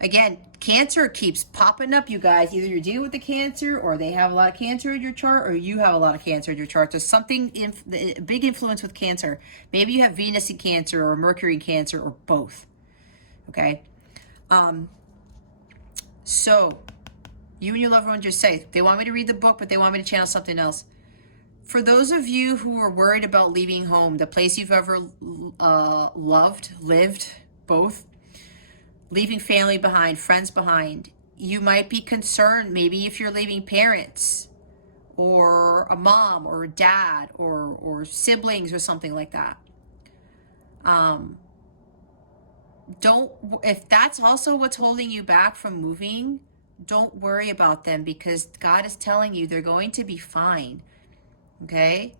Again, Cancer keeps popping up, you guys. Either you're dealing with the Cancer, or they have a lot of Cancer in your chart, or you have a lot of Cancer in your chart. There's something, big influence with Cancer. Maybe you have Venus in Cancer, or Mercury in Cancer, or both. Okay? So, you and your loved ones are safe. They want me to read the book, but they want me to channel something else. For those of you who are worried about leaving home, the place you've ever lived, both, leaving family behind, friends behind, you might be concerned maybe if you're leaving parents or a mom or a dad or siblings or something like that. if that's also what's holding you back from moving, don't worry about them, because God is telling you they're going to be fine. Okay?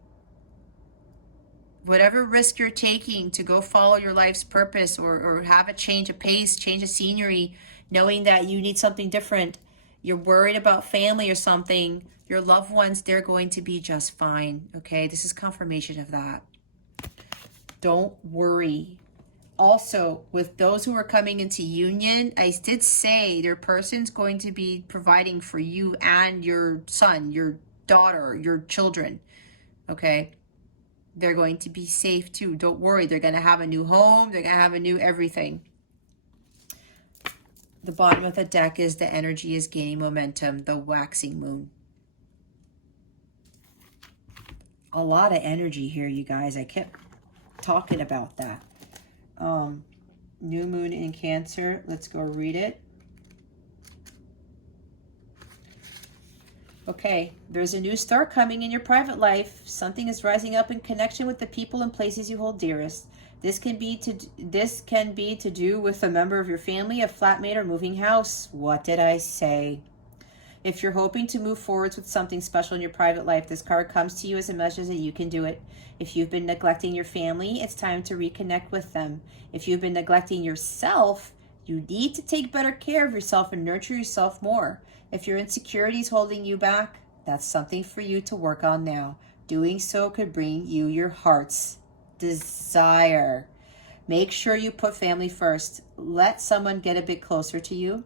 Whatever risk you're taking to go follow your life's purpose, or have a change of pace, change of scenery, knowing that you need something different, you're worried about family or something, your loved ones, they're going to be just fine. Okay? This is confirmation of that. Don't worry. Also, with those who are coming into union, I did say their person's going to be providing for you and your son, your daughter, your children. Okay? They're going to be safe too. Don't worry. They're going to have a new home. They're going to have a new everything. The bottom of the deck is the energy is gaining momentum, the waxing moon. A lot of energy here, you guys. I kept talking about that. New moon in Cancer. Let's go read it. Okay, there's a new start coming in your private life. Something is rising up in connection with the people and places you hold dearest. This can be to do with a member of your family, a flatmate, or moving house. What did I say? If you're hoping to move forwards with something special in your private life, this card comes to you as a message that you can do it. If you've been neglecting your family, it's time to reconnect with them. If you've been neglecting yourself, you need to take better care of yourself and nurture yourself more. If your insecurity is holding you back, that's something for you to work on now. Doing so could bring you your heart's desire. Make sure you put family first. Let someone get a bit closer to you.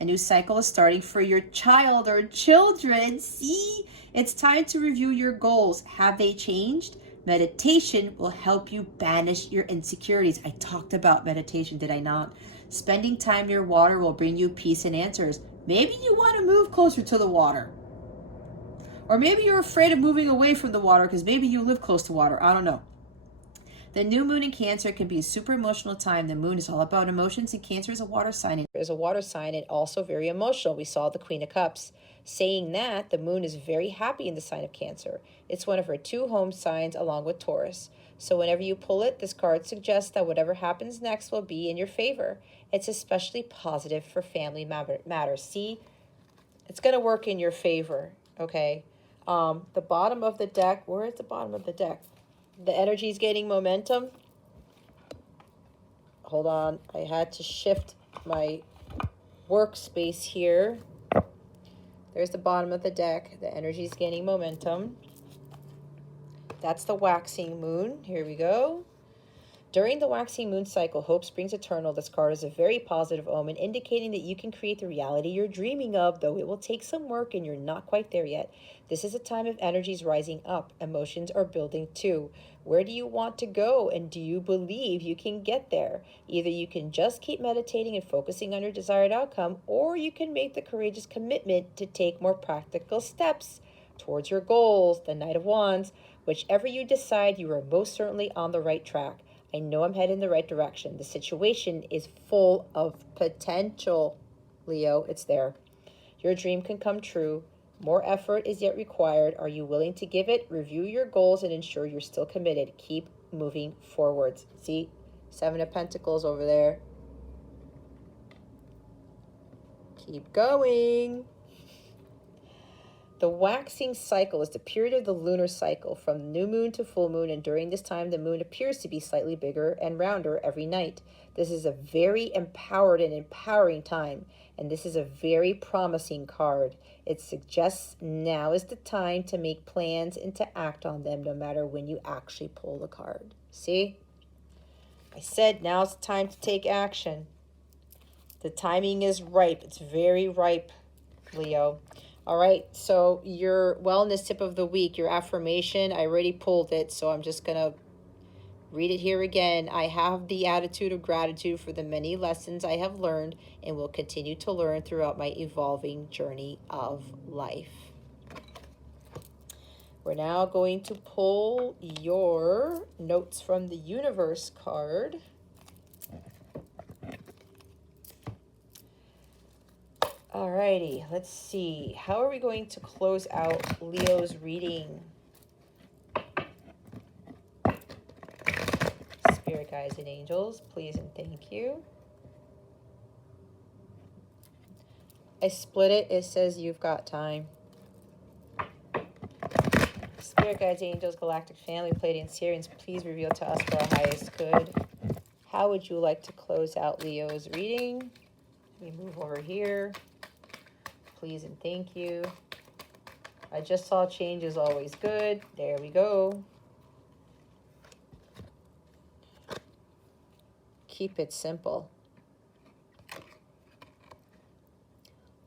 A new cycle is starting for your child or children. See, it's time to review your goals. Have they changed? Meditation will help you banish your insecurities. I talked about meditation, did I not? Spending time near water will bring you peace and answers. Maybe you want to move closer to the water. Or maybe you're afraid of moving away from the water because maybe you live close to water. I don't know. The new moon in Cancer can be a super emotional time. The moon is all about emotions, and Cancer is a water sign. Is a water sign and also very emotional. We saw the Queen of Cups. Saying that, the moon is very happy in the sign of Cancer. It's one of her 2 home signs along with Taurus. So whenever you pull it, this card suggests that whatever happens next will be in your favor. It's especially positive for family matters. See, it's going to work in your favor, okay? The bottom of the deck, where is the bottom of the deck? The energy is gaining momentum. Hold on, I had to shift my workspace here. There's the bottom of the deck. The energy is gaining momentum. That's the waxing moon. Here we go. During the waxing moon cycle, hope springs eternal. This card is a very positive omen, indicating that you can create the reality you're dreaming of, though it will take some work and you're not quite there yet. This is a time of energies rising up. Emotions are building too. Where do you want to go, and do you believe you can get there? Either you can just keep meditating and focusing on your desired outcome, or you can make the courageous commitment to take more practical steps towards your goals. The Knight of Wands. Whichever you decide, you are most certainly on the right track. I know I'm heading in the right direction. The situation is full of potential, Leo. It's there. Your dream can come true. More effort is yet required. Are you willing to give it? Review your goals and ensure you're still committed. Keep moving forwards. See, 7 of Pentacles over there. Keep going. The waxing cycle is the period of the lunar cycle from new moon to full moon, and during this time the moon appears to be slightly bigger and rounder every night. This is a very empowered and empowering time, and this is a very promising card. It suggests now is the time to make plans and to act on them, no matter when you actually pull the card. See? I said now's the time to take action. The timing is ripe. It's very ripe, Leo. All right, so your wellness tip of the week, your affirmation, I already pulled it, so I'm just going to read it here again. I have the attitude of gratitude for the many lessons I have learned and will continue to learn throughout my evolving journey of life. We're now going to pull your notes from the universe card. Alrighty, let's see. How are we going to close out Leo's reading? Spirit guides and angels, please and thank you. I split it. It says you've got time. Spirit guides, angels, galactic family, Pleiadian Sirians, please reveal to us for our highest good. How would you like to close out Leo's reading? We move over here. Please and thank you. I just saw change is always good. There we go. Keep it simple.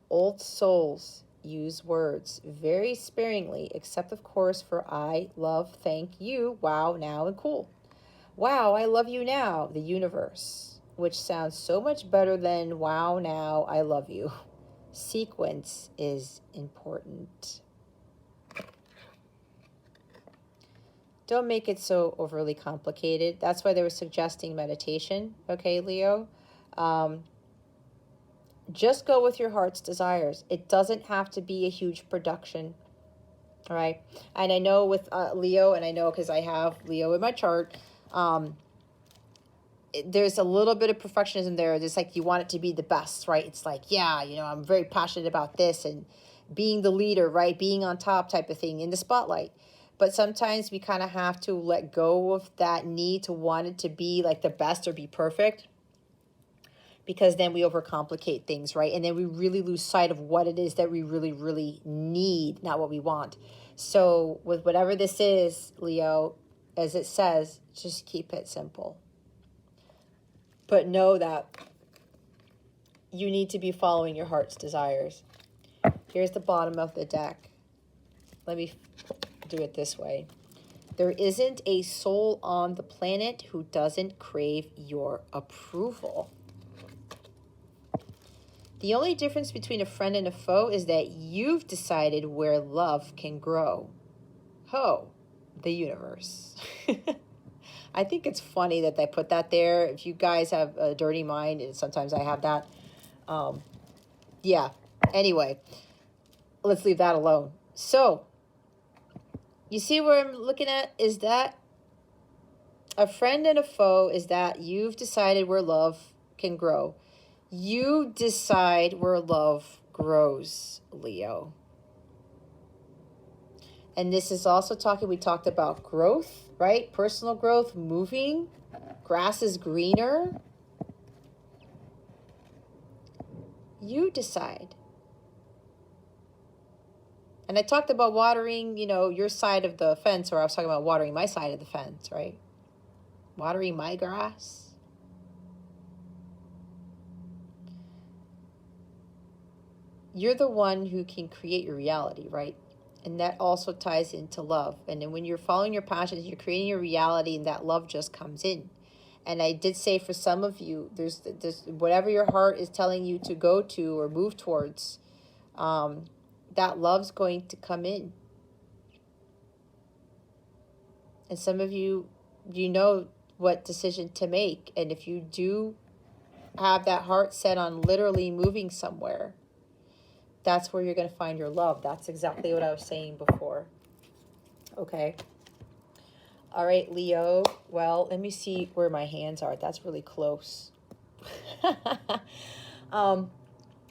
Old souls use words very sparingly, except of course for I, love, thank you, wow, now, and cool. Wow, I love you now, the universe, which sounds so much better than wow, now, I love you. Sequence is important. Don't make it so overly complicated. That's why they were suggesting meditation, okay, Leo? Just go with your heart's desires. It doesn't have to be a huge production, all right? And I know with Leo, and I know because I have Leo in my chart, there's a little bit of perfectionism there. It's like you want it to be the best, right? It's like, yeah, you know, I'm very passionate about this and being the leader, right? Being on top type of thing in the spotlight. But sometimes we kind of have to let go of that need to want it to be like the best or be perfect, because then we overcomplicate things, right? And then we really lose sight of what it is that we really, really need, not what we want. So with whatever this is, Leo, as it says, just keep it simple. But know that you need to be following your heart's desires. Here's the bottom of the deck. Let me do it this way. There isn't a soul on the planet who doesn't crave your approval. The only difference between a friend and a foe is that you've decided where love can grow. Ho, the universe. I think it's funny that they put that there. If you guys have a dirty mind, and sometimes I have that. Yeah, anyway, let's leave that alone. So, you see where I'm looking at? Is that a friend and a foe? Is that you've decided where love can grow. You decide where love grows, Leo. And this is also talking, we talked about growth, right? Personal growth, moving. Grass is greener. You decide. And I talked about watering, you know, your side of the fence, or I was talking about watering my side of the fence, right? Watering my grass. You're the one who can create your reality, right? And that also ties into love. And then when you're following your passions, you're creating your reality, and that love just comes in. And I did say for some of you, there's whatever your heart is telling you to go to or move towards, that love's going to come in. And some of you, you know what decision to make. And if you do have that heart set on literally moving somewhere, that's where you're going to find your love. That's exactly what I was saying before. Okay. All right, Leo. Well, let me see where my hands are. That's really close.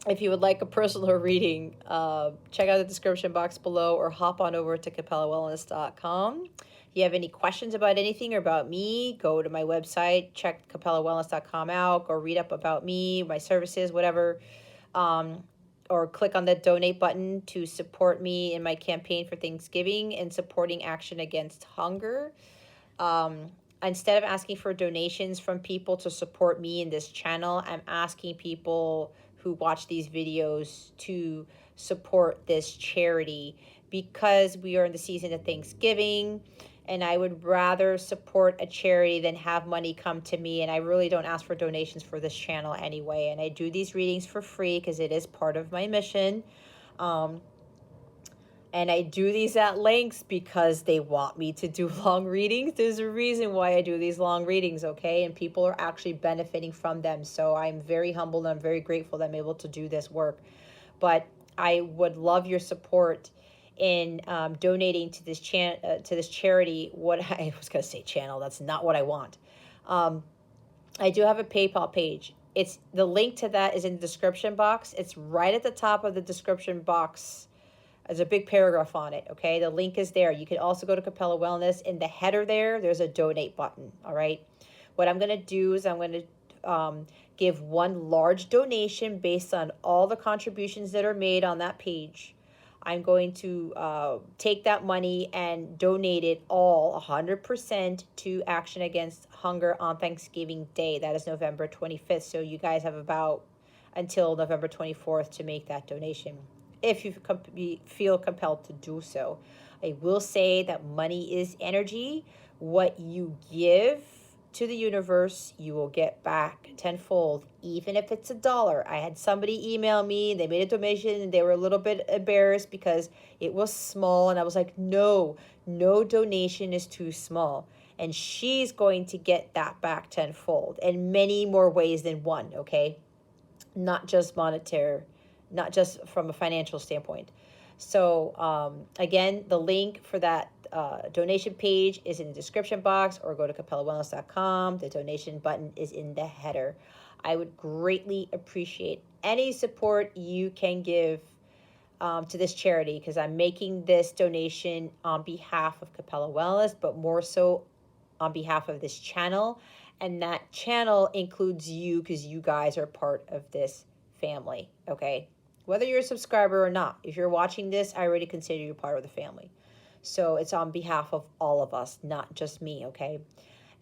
If you would like a personal reading, check out the description box below or hop on over to CapellaWellness.com. If you have any questions about anything or about me, go to my website, check CapellaWellness.com out, go read up about me, my services, whatever. Or click on the donate button to support me in my campaign for Thanksgiving and supporting Action Against Hunger. Instead of asking for donations from people to support me in this channel, I'm asking people who watch these videos to support this charity, because we are in the season of Thanksgiving, and I would rather support a charity than have money come to me. And I really don't ask for donations for this channel anyway. And I do these readings for free because it is part of my mission. And I do these at lengths because they want me to do long readings. There's a reason why I do these long readings, okay? And people are actually benefiting from them. So I'm very humbled and I'm very grateful that I'm able to do this work. But I would love your support in donating to this charity. What I was going to say channel, that's not what I want. I do have a PayPal page. It's the link to that is in the description box. It's right at the top of the description box. There's a big paragraph on it, okay? The link is there. You can also go to Capella Wellness. In the header there's a donate button, all right? What I'm going to do is I'm going to give one large donation based on all the contributions that are made on that page. I'm going to take that money and donate it all 100% to Action Against Hunger on Thanksgiving Day. That is November 25th. So you guys have about until November 24th to make that donation if you feel compelled to do so. I will say that money is energy. What you give to the universe, you will get back tenfold, even if it's $1. I had somebody email me, they made a donation, and they were a little bit embarrassed because it was small, and I was like, no donation is too small. And she's going to get that back tenfold, and many more ways than one, okay? Not just monetary, not just from a financial standpoint. So again, the link for that donation page is in the description box, or go to capellawellness.com. The donation button is in the header. I would greatly appreciate any support you can give to this charity, because I'm making this donation on behalf of Capella Wellness, but more so on behalf of this channel. And that channel includes you, because you guys are part of this family, okay? Whether you're a subscriber or not, if you're watching this, I already consider you part of the family. So it's on behalf of all of us, not just me, okay?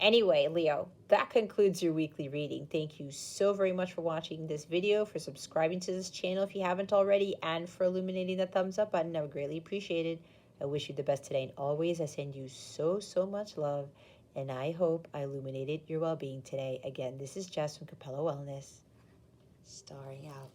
Anyway, Leo, that concludes your weekly reading. Thank you so very much for watching this video, for subscribing to this channel if you haven't already, and for illuminating the thumbs up button. I would greatly appreciate it. I wish you the best today, and always I send you so much love, and I hope I illuminated your well-being today. Again, this is Jess from Capella Wellness, starring out.